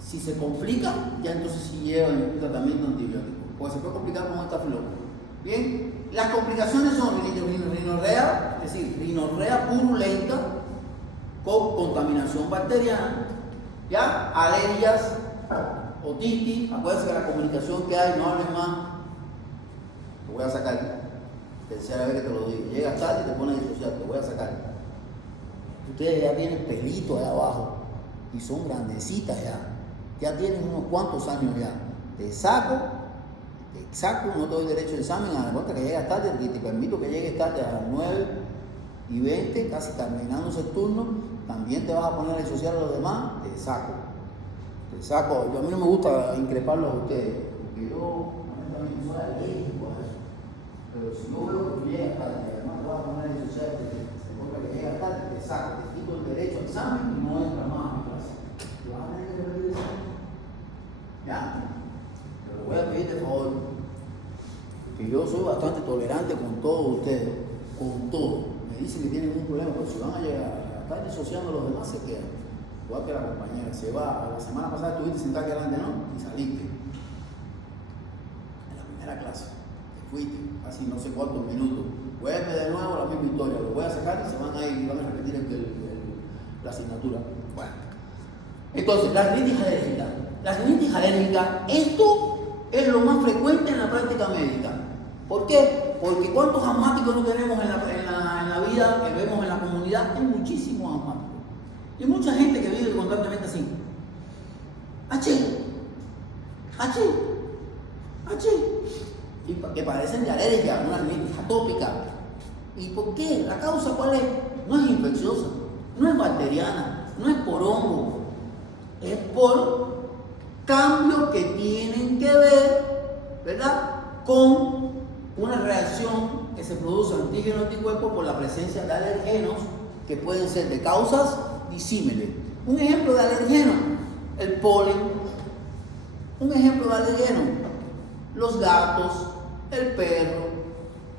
Si se complica, ya entonces sí lleva un tratamiento antibiótico. Porque se puede complicar con esta flor. Bien, las complicaciones son rinorrea, es decir, rinorrea purulenta con contaminación bacteriana, ¿ya? Alergias, otitis. Acuérdense que la comunicación que hay, no hables más. Te voy a sacar. Tercera vez que te lo digo. Llegas tarde y te pones a disociar, te voy a sacar. Ustedes ya tienen pelitos allá abajo y son grandecitas ya. Ya tienen unos cuantos años ya. Te saco, no te doy derecho de examen a la cuenta que llegas tarde, y te permito que llegues tarde a las 9:20, casi terminándose el turno. También te vas a poner a disociar a los demás, te saco. Yo, a mí no me gusta increparlos a ustedes, porque yo honestamente soy alérgico a eso. Pero si yo veo que tú llegas tarde, además te vas a poner a disociar, porque que llegas tarde, te saco, te quito el derecho al examen y no entras más a mi clase. ¿Te vas a tener que repetir el examen? ¿Ya? Pero voy a pedirte favor, que yo soy bastante tolerante con todos ustedes, con todo. Me dicen que tienen un problema, pero si van a llegar a estar disociando a los demás, se quedan. Igual que la compañera, se va. La semana pasada estuviste sentada aquí adelante, ¿no? Y saliste. En la primera clase. Te fuiste, así no sé cuántos minutos. Vuelve de nuevo la misma historia. Lo voy a sacar y se van a ir y van a repetir la asignatura. Bueno. Entonces, la rinitis alérgica. La rinitis alérgica, esto es lo más frecuente en la práctica médica. ¿Por qué? Porque ¿cuántos asmáticos no tenemos en la vida que vemos en la comunidad? Hay muchísimos asmáticos. Y mucha gente que vive constantemente así. ¡Achí! Y que padecen de alergia, una rinitis atópica. ¿Y por qué? ¿La causa cuál es? No es infecciosa, no es bacteriana, no es por hongo. Es por cambios que tienen que ver, ¿verdad?, con una reacción que se produce antígeno anticuerpo por la presencia de alergenos que pueden ser de causas disímiles. Un ejemplo de alergeno, el polen. Un ejemplo de alergeno, los gatos, el perro,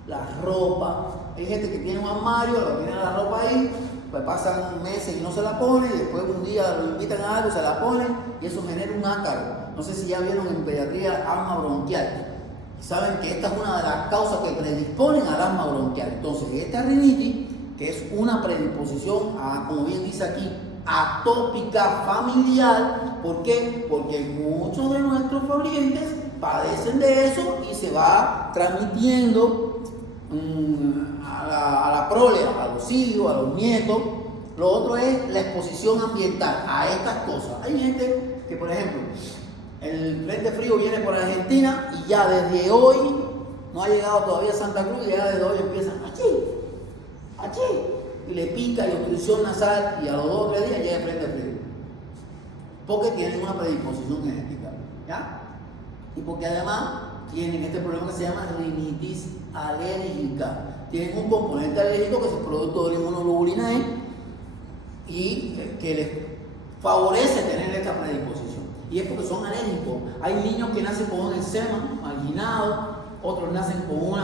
la ropa. Hay gente que tiene un armario, lo tiene la ropa ahí, pues pasan meses y no se la pone, y después un día lo invitan a algo, se la ponen y eso genera un ácaro. No sé si ya vieron en pediatría asma bronquial. Saben que esta es una de las causas que predisponen al asma bronquial. Entonces, esta rinitis, que es una predisposición a, como bien dice aquí, atópica familiar. ¿Por qué? Porque muchos de nuestros parientes padecen de eso y se va transmitiendo a la prole, a los hijos, a los nietos. Lo otro es la exposición ambiental a estas cosas. Hay gente que, por ejemplo, el frente frío viene por Argentina y ya desde hoy no ha llegado todavía a Santa Cruz y ya desde hoy empiezan achí, y le pica y obstrucción nasal y a los 2 o 3 días llega el frente frío. Porque tienen una predisposición genética, ¿ya? Y porque además tienen este problema que se llama rinitis alérgica. Tienen un componente alérgico que es el producto de la inmunoglobulina E y que les favorece tener esta predisposición. Y es porque son alérgicos. Hay niños que nacen con un eczema marginado, otros nacen con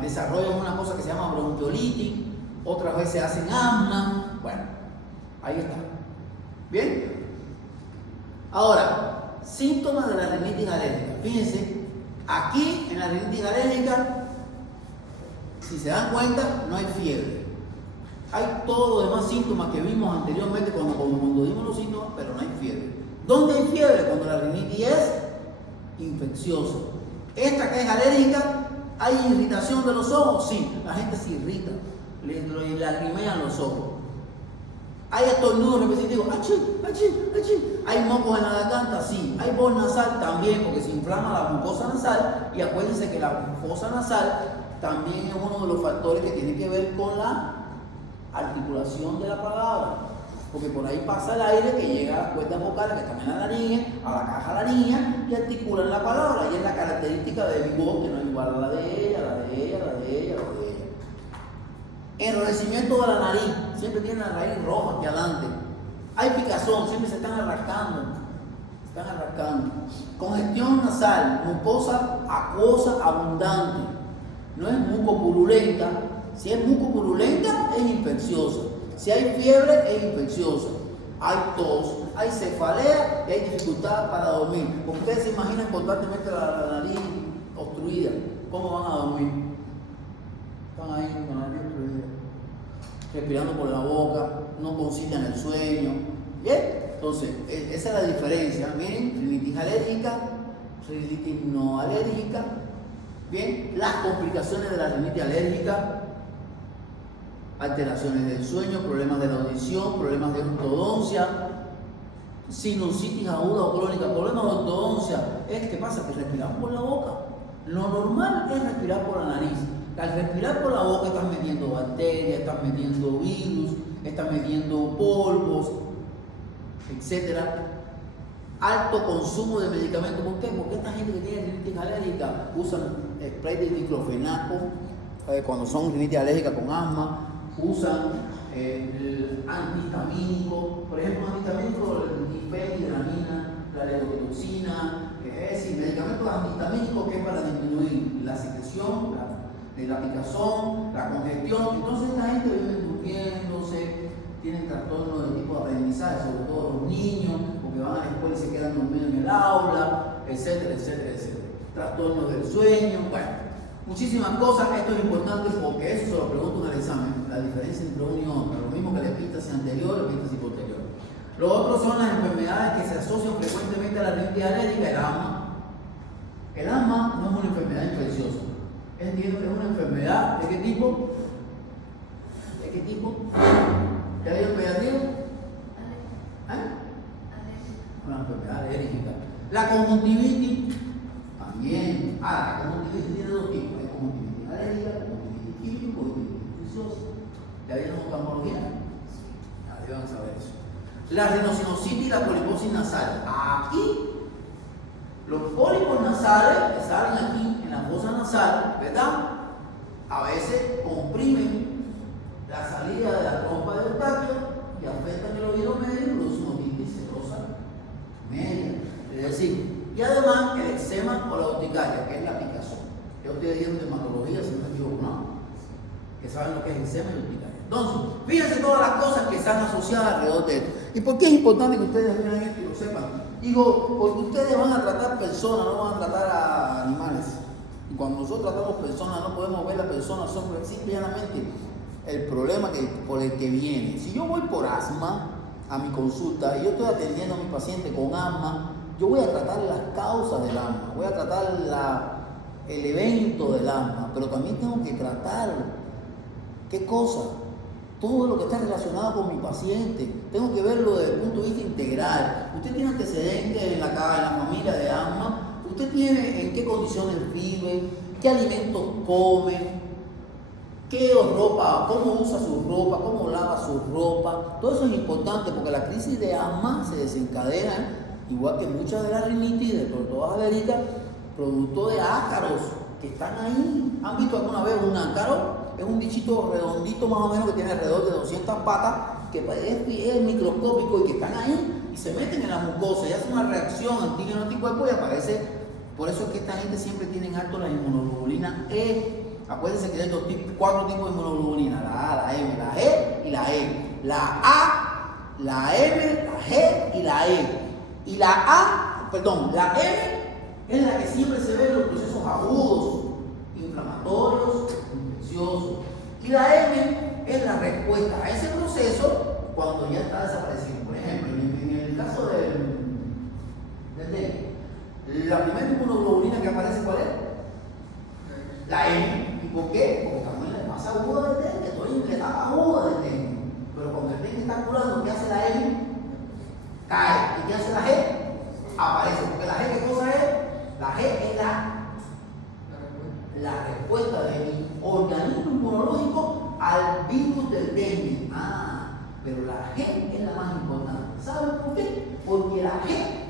desarrollan una cosa que se llama bronquiolitis, otras veces hacen asma. Bueno, ahí está. ¿Bien? Ahora, síntomas de la rinitis alérgica. Fíjense, aquí en la rinitis alérgica, si se dan cuenta, no hay fiebre. Hay todos los demás síntomas que vimos anteriormente cuando dimos los síntomas, pero no hay fiebre. ¿Dónde hay fiebre? Cuando la rinitis es infecciosa. Esta que es alérgica, ¿hay irritación de los ojos? Sí, la gente se irrita, le lagrimean los ojos. ¿Hay estornudos repetitivos? ¡Achí! ¿Hay mocos en la garganta? Sí. ¿Hay voz nasal? También, porque se inflama la mucosa nasal. Y acuérdense que la mucosa nasal también es uno de los factores que tiene que ver con la articulación de la palabra. porque por ahí pasa el aire que llega a las cuerdas vocales que están en la laringe, a la caja laringea y articulan la palabra. Y es la característica de mi voz que no es igual a la de ella, la de ella, la de ella, la de ella. Enrojecimiento de la nariz, siempre tiene la raíz roja aquí adelante. Hay picazón, siempre se están arrancando. Congestión nasal, mucosa acuosa abundante. No es mucopurulenta. Si es mucopurulenta, es infecciosa. Si hay fiebre, es infecciosa. Hay tos, hay cefalea y hay dificultad para dormir. Porque ustedes se imaginan constantemente la nariz obstruida. ¿Cómo van a dormir? Están ahí con la nariz obstruida, respirando por la boca, no concilian el sueño. ¿Bien? Entonces, esa es la diferencia. Miren, rinitis alérgica, rinitis no alérgica. Bien, las complicaciones de la rinitis alérgica, alteraciones del sueño, problemas de la audición, problemas de ortodoncia, sinusitis aguda o crónica, problemas de ortodoncia. ¿Qué pasa? Que respiramos por la boca. Lo normal es respirar por la nariz. Al respirar por la boca están metiendo bacterias, están metiendo virus, están metiendo polvos, etc. Alto consumo de medicamentos. ¿Por qué? Porque esta gente que tiene rinitis alérgica usan spray de diclofenaco cuando son rinitis alérgicas con asma, usan el antihistamínico, por ejemplo, antihistamínico, el difenhidramina, la levotiroxina, es decir, medicamentos antihistamínicos que es para disminuir la secreción, la picazón, la congestión. Entonces esta gente vive durmiéndose, tienen trastornos de tipo de aprendizaje, sobre todo los niños, porque van a la escuela y se quedan dormidos en el aula, etcétera, etcétera, etcétera. Trastornos del sueño, bueno, muchísimas cosas. Esto es importante porque eso se lo pregunto en el examen, la diferencia entre uno y otro, lo mismo que la epístasis anterior y la epístasis posterior. Los otros son las enfermedades que se asocian frecuentemente a la rinitis alérgica, el asma. El asma no es una enfermedad infecciosa. Entiendo que es una enfermedad, ¿de qué tipo? ¿De qué tipo? ¿Qué hay en pediatría? Una enfermedad alérgica. La conjuntivitis también. La conjuntivitis tiene dos tipos. Hay conjuntivitis alérgica, conjuntivitis química y conjuntivitis infecciosa. ¿Ya vieron oftalmología? Ya deben saber eso. La rinocinositis y la poliposis nasal. Aquí, los pólipos nasales que salen aquí en la fosa nasal, ¿verdad? A veces comprimen la salida de la trompa de Eustaquio y afectan el oído medio y producen otitis serosa media. Es decir, y además el eczema o la urticaria, que es la picazón. Ya ustedes dieron dermatología, si no me equivoco, ¿no? Que saben lo que es eczema y urticaria. Entonces, fíjense todas las cosas que están asociadas alrededor de esto. ¿Y por qué es importante que ustedes vean esto y lo sepan? Digo, porque ustedes van a tratar personas, no van a tratar a animales. Y cuando nosotros tratamos personas, no podemos ver a la persona, somos simplemente el problema por el que viene. Si yo voy por asma a mi consulta y yo estoy atendiendo a mi paciente con asma, yo voy a tratar las causas del asma, voy a tratar el evento del asma, pero también tengo que tratar, ¿qué cosa? Todo lo que está relacionado con mi paciente. Tengo que verlo desde el punto de vista integral. Usted tiene antecedentes en la familia de asma. Usted tiene en qué condiciones vive, qué alimentos come, qué ropa, cómo usa su ropa, cómo lava su ropa. Todo eso es importante porque la crisis de asma se desencadena, igual que muchas de las rinitis, de todas alérgicas, producto de ácaros que están ahí. ¿Han visto alguna vez un ácaro? Es un bichito redondito más o menos que tiene alrededor de 200 patas, que es microscópico y que están ahí y se meten en la mucosa y hacen una reacción antígeno-anticuerpo y aparece. Por eso es que esta gente siempre tiene alto la inmunoglobulina E. Acuérdense que hay 4 tipos de inmunoglobulina: la A, la M, la G y la E. La A, la M, la G y la E. Y la M es la que siempre se ve en los procesos agudos, inflamatorios, infecciosos. Y la M es la respuesta a ese proceso cuando ya está desapareciendo. Por ejemplo, en el caso del dengue, la primera inmunoglobulina que aparece, ¿cuál es? La M. ¿Y por qué? Porque estamos en la fase aguda del dengue, estoy en la etapa aguda del dengue. Pero cuando el dengue está curando, ¿qué hace la M? Cae. ¿Y qué hace la G? Aparece. Porque la G, ¿qué cosa es? La G es la respuesta de mi organismo inmunológico al virus del dengue. Pero la G es la más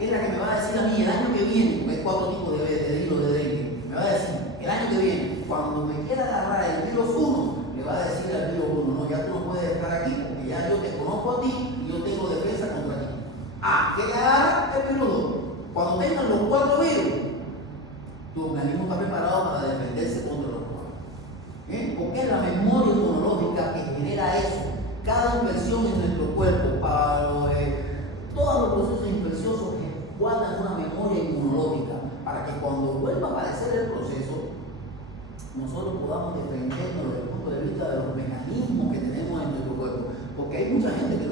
es la que me va a decir a mí el año que viene, hay 4 tipos de hilos de dengue, me va a decir el año que viene, cuando me quiera agarrar el virus 1, le va a decir al virus 1, no, ya tú no puedes estar aquí, porque ya yo te conozco a ti y yo tengo defensa contra ti. ¿Qué le agarra el virus 2? Cuando tengan los 4 virus, tu organismo está preparado para defenderse contra los 4. Porque es la memoria inmunológica que genera eso. Cada infección en nuestro cuerpo, para todos los procesos infecciosos guardan una memoria inmunológica para que cuando vuelva a aparecer el proceso, nosotros podamos defendernos desde el punto de vista de los mecanismos que tenemos en nuestro cuerpo. Porque hay mucha gente que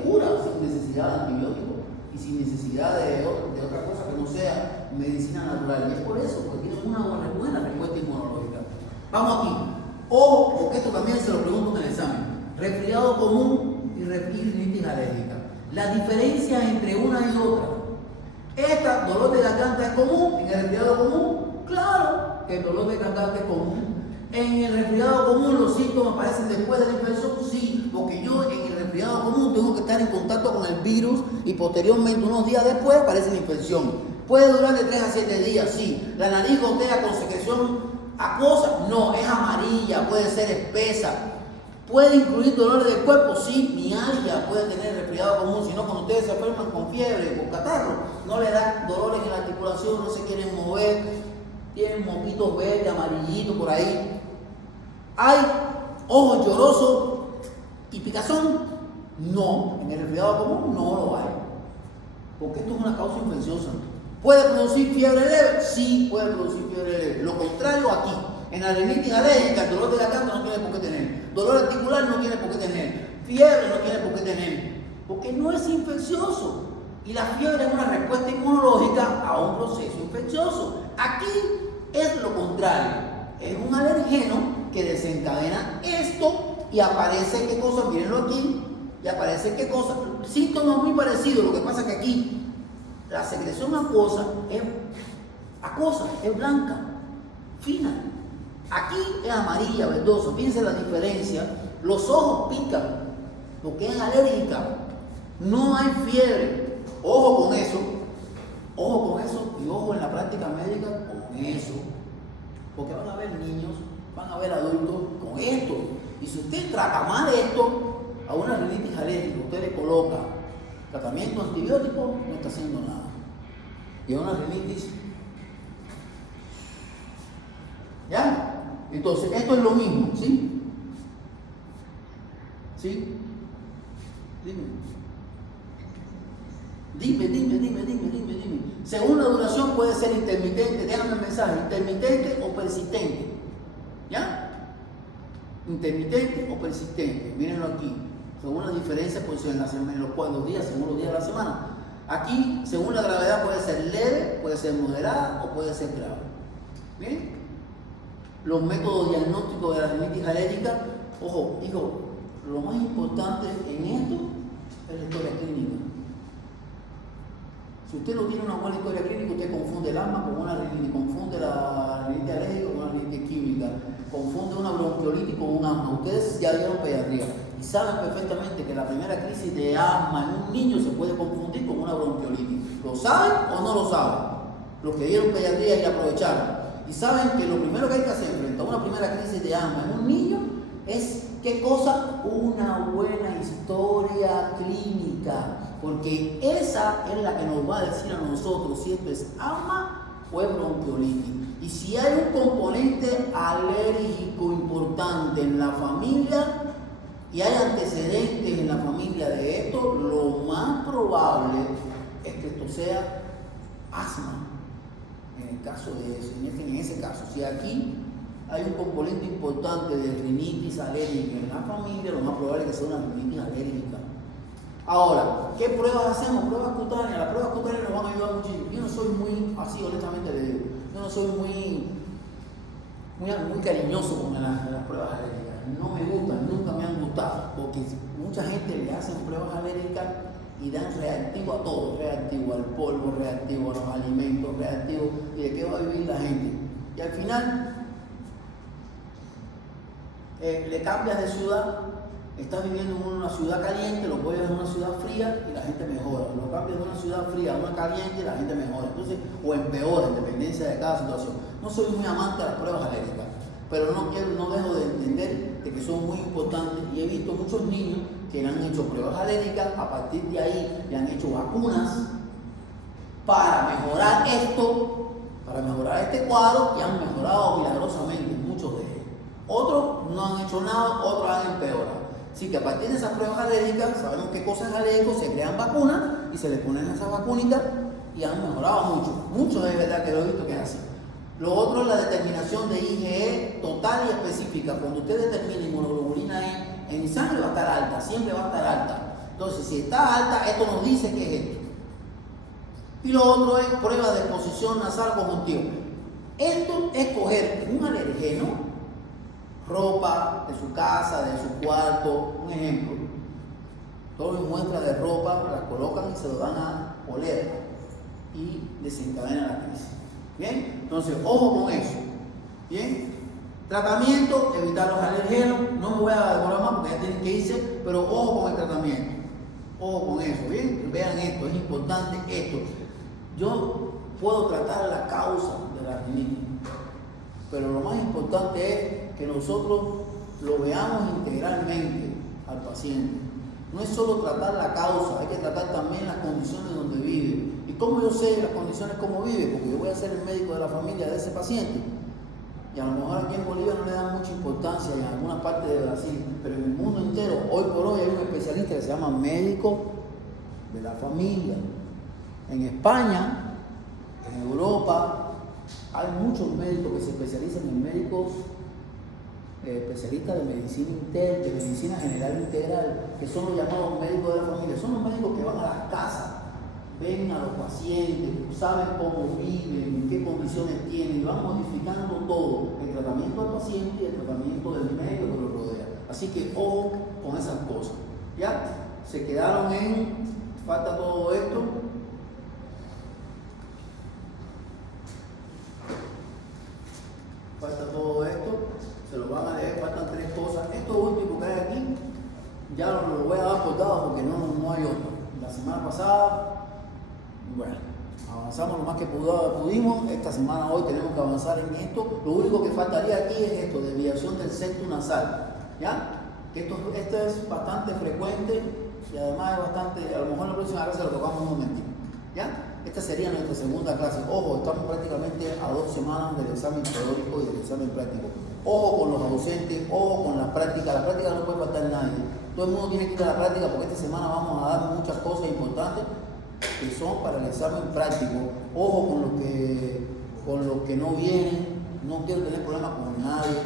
cura sin necesidad de antibióticos y sin necesidad de otra cosa que no sea medicina natural. Y es por eso, porque tienen una buena respuesta inmunológica. Vamos aquí. Ojo, porque esto también se lo pregunto en el examen. Resfriado común y rinitis alérgica. La diferencia entre una y otra. Esta, dolor de garganta es común en el resfriado común. Claro que el dolor de garganta es común. En el resfriado común los síntomas aparecen después de la infección, sí, porque yo en el resfriado común tengo que estar en contacto con el virus y posteriormente, unos días después, aparece la infección. Puede durar de 3 a 7 días, sí. La nariz gotea con secreción acuosa, no, es amarilla, puede ser espesa. Puede incluir dolores del cuerpo, sí, mialgia puede tener resfriado común, si no cuando ustedes se enferman con fiebre, con catarro, no le da dolores en la articulación, no se quieren mover, tienen moquitos verdes, amarillitos por ahí. ¿Hay ojos llorosos y picazón? No, en el resfriado común no lo hay, porque esto es una causa infecciosa. ¿Puede producir fiebre leve? Sí, puede producir fiebre leve. Lo contrario aquí. En la rinitis alérgica, el dolor de garganta no tiene por qué tener. Dolor articular no tiene por qué tener. Fiebre no tiene por qué tener. Porque no es infeccioso. Y la fiebre es una respuesta inmunológica a un proceso infeccioso. Aquí es lo contrario. Es un alergeno que desencadena esto y aparece qué cosa, mírenlo aquí, y aparece qué cosa, síntomas muy parecidos. Lo que pasa es que aquí la secreción acuosa es blanca, fina. Aquí es amarilla, verdosa. Fíjense la diferencia. Los ojos pican, porque es alérgica. No hay fiebre. Ojo con eso y ojo en la práctica médica con eso. Porque van a haber niños, van a haber adultos con esto. Y si usted trata mal esto, a una rinitis alérgica, usted le coloca tratamiento antibiótico, no está haciendo nada. Y a una rinitis, ¿ya? Entonces, esto es lo mismo, ¿sí? ¿Sí? Dime. Según la duración puede ser intermitente, déjame el mensaje, intermitente o persistente. ¿Ya? Intermitente o persistente, mírenlo aquí. Según la diferencia, pues en los días, según los días de la semana. Aquí, según la gravedad, puede ser leve, puede ser moderada o puede ser grave. ¿Bien? Los métodos diagnósticos de la rinitis alérgica, ojo, hijo, lo más importante en esto es la historia clínica. Si usted no tiene una buena historia clínica, usted confunde el asma con una rinitis, confunde la rinitis alérgica con una rinitis química, confunde una bronquiolitis con un asma. Ustedes ya vieron pediatría y saben perfectamente que la primera crisis de asma en un niño se puede confundir con una bronquiolitis. ¿Lo saben o no lo saben? Los que vieron pediatría y aprovecharon. Y saben que lo primero que hay que hacer frente a una primera crisis de asma en un niño es, ¿qué cosa? Una buena historia clínica. Porque esa es la que nos va a decir a nosotros si esto es asma o es bronquiolitis. Y si hay un componente alérgico importante en la familia y hay antecedentes en la familia de esto, lo más probable es que esto sea asma. En el caso de eso, en ese caso, si aquí hay un componente importante de rinitis alérgica en la familia, lo más probable es que sea una rinitis alérgica. Ahora, ¿qué pruebas hacemos? Pruebas cutáneas. Las pruebas cutáneas nos van a ayudar muchísimo. Yo no soy muy, así honestamente le digo, yo no soy muy cariñoso con las pruebas alérgicas. No me gustan, nunca me han gustado, porque mucha gente le hacen pruebas alérgicas y dan reactivo a todo, reactivo al polvo, reactivo a los alimentos, reactivo, y de qué va a vivir la gente. Y al final le cambias de ciudad, Estás viviendo en una ciudad caliente, lo puedes en una ciudad fría y la gente mejora. Lo cambias de una ciudad fría a una caliente y la gente mejora. Entonces, o empeora en dependencia de cada situación. No soy muy amante de las pruebas alérgicas, pero no dejo de entender de que son muy importantes y he visto muchos niños que le han hecho pruebas alérgicas, a partir de ahí le han hecho vacunas para mejorar esto, para mejorar este cuadro y han mejorado milagrosamente muchos de ellos. Otros no han hecho nada, otros han empeorado. Así que a partir de esas pruebas alérgicas, sabemos qué cosas alérgicas, se crean vacunas y se les ponen esas vacunitas y han mejorado mucho. Mucho de verdad que lo he visto que es así. Lo otro es la determinación de IgE total y específica. Cuando usted determina inmunoglobulina E en sangre va a estar alta, siempre va a estar alta. Entonces, si está alta, esto nos dice qué es esto. Y lo otro es prueba de exposición nasal conjuntiva. Esto es coger un alergeno, ropa de su casa, de su cuarto, un ejemplo. Todas muestras de ropa las colocan y se lo dan a oler y desencadena la crisis. Bien, entonces ojo con eso. Bien, tratamiento, evitar los alergenos. No me voy a demorar más porque ya tienen que irse, pero ojo con el tratamiento. Ojo con eso. Bien, vean esto, es importante esto. Yo puedo tratar la causa de la rinitis, pero lo más importante es que nosotros lo veamos integralmente al paciente. No es solo tratar la causa, hay que tratar también las condiciones donde vive. ¿Y cómo yo sé las condiciones cómo vive? Porque yo voy a ser el médico de la familia de ese paciente. Y a lo mejor aquí en Bolivia no le dan mucha importancia, en algunas partes de Brasil, pero en el mundo entero, hoy por hoy hay un especialista que se llama médico de la familia. En España, en Europa, hay muchos médicos que se especializan en médicos especialistas de medicina general integral, que son los llamados médicos de la familia. Son los médicos que van a las casas, ven a los pacientes, saben cómo viven, qué condiciones tienen, y van modificando todo, el tratamiento del paciente y el tratamiento del médico que lo rodea. Así que ojo con esas cosas. ¿Ya? Se quedaron falta todo esto. Falta todo esto, se lo van a leer, faltan 3 cosas. Esto último que hay aquí, ya lo voy a dar por dado porque no hay otro. La semana pasada, bueno, avanzamos lo más que pudimos. Esta semana, hoy, tenemos que avanzar en esto. Lo único que faltaría aquí es esto, desviación del septum nasal. ¿Ya? Que esto es bastante frecuente y además es bastante, a lo mejor en la próxima clase lo tocamos un momentito. ¿Ya? Esta sería nuestra segunda clase. Ojo, estamos prácticamente a 2 semanas del examen teórico y del examen práctico. Ojo con los docentes, ojo con la práctica. La práctica no puede faltar nadie. Todo el mundo tiene que ir a la práctica porque esta semana vamos a dar muchas cosas importantes que son para el examen práctico. Ojo con los que no vienen. No quiero tener problemas con nadie.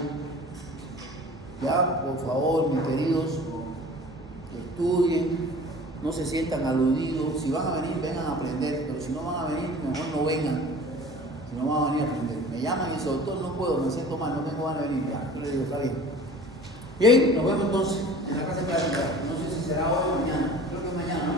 Ya, por favor, mis queridos, estudien. No se sientan aludidos. Si van a venir, vengan a aprender. Pero si no van a venir, mejor no vengan. Si no van a venir a aprender. Me llaman y dicen, doctor, no puedo, me siento mal, no tengo ganas de venir. Ya, yo le digo, está bien. Bien, nos vemos entonces en la clase práctica. No sé si será hoy o mañana. Creo que es mañana, ¿no?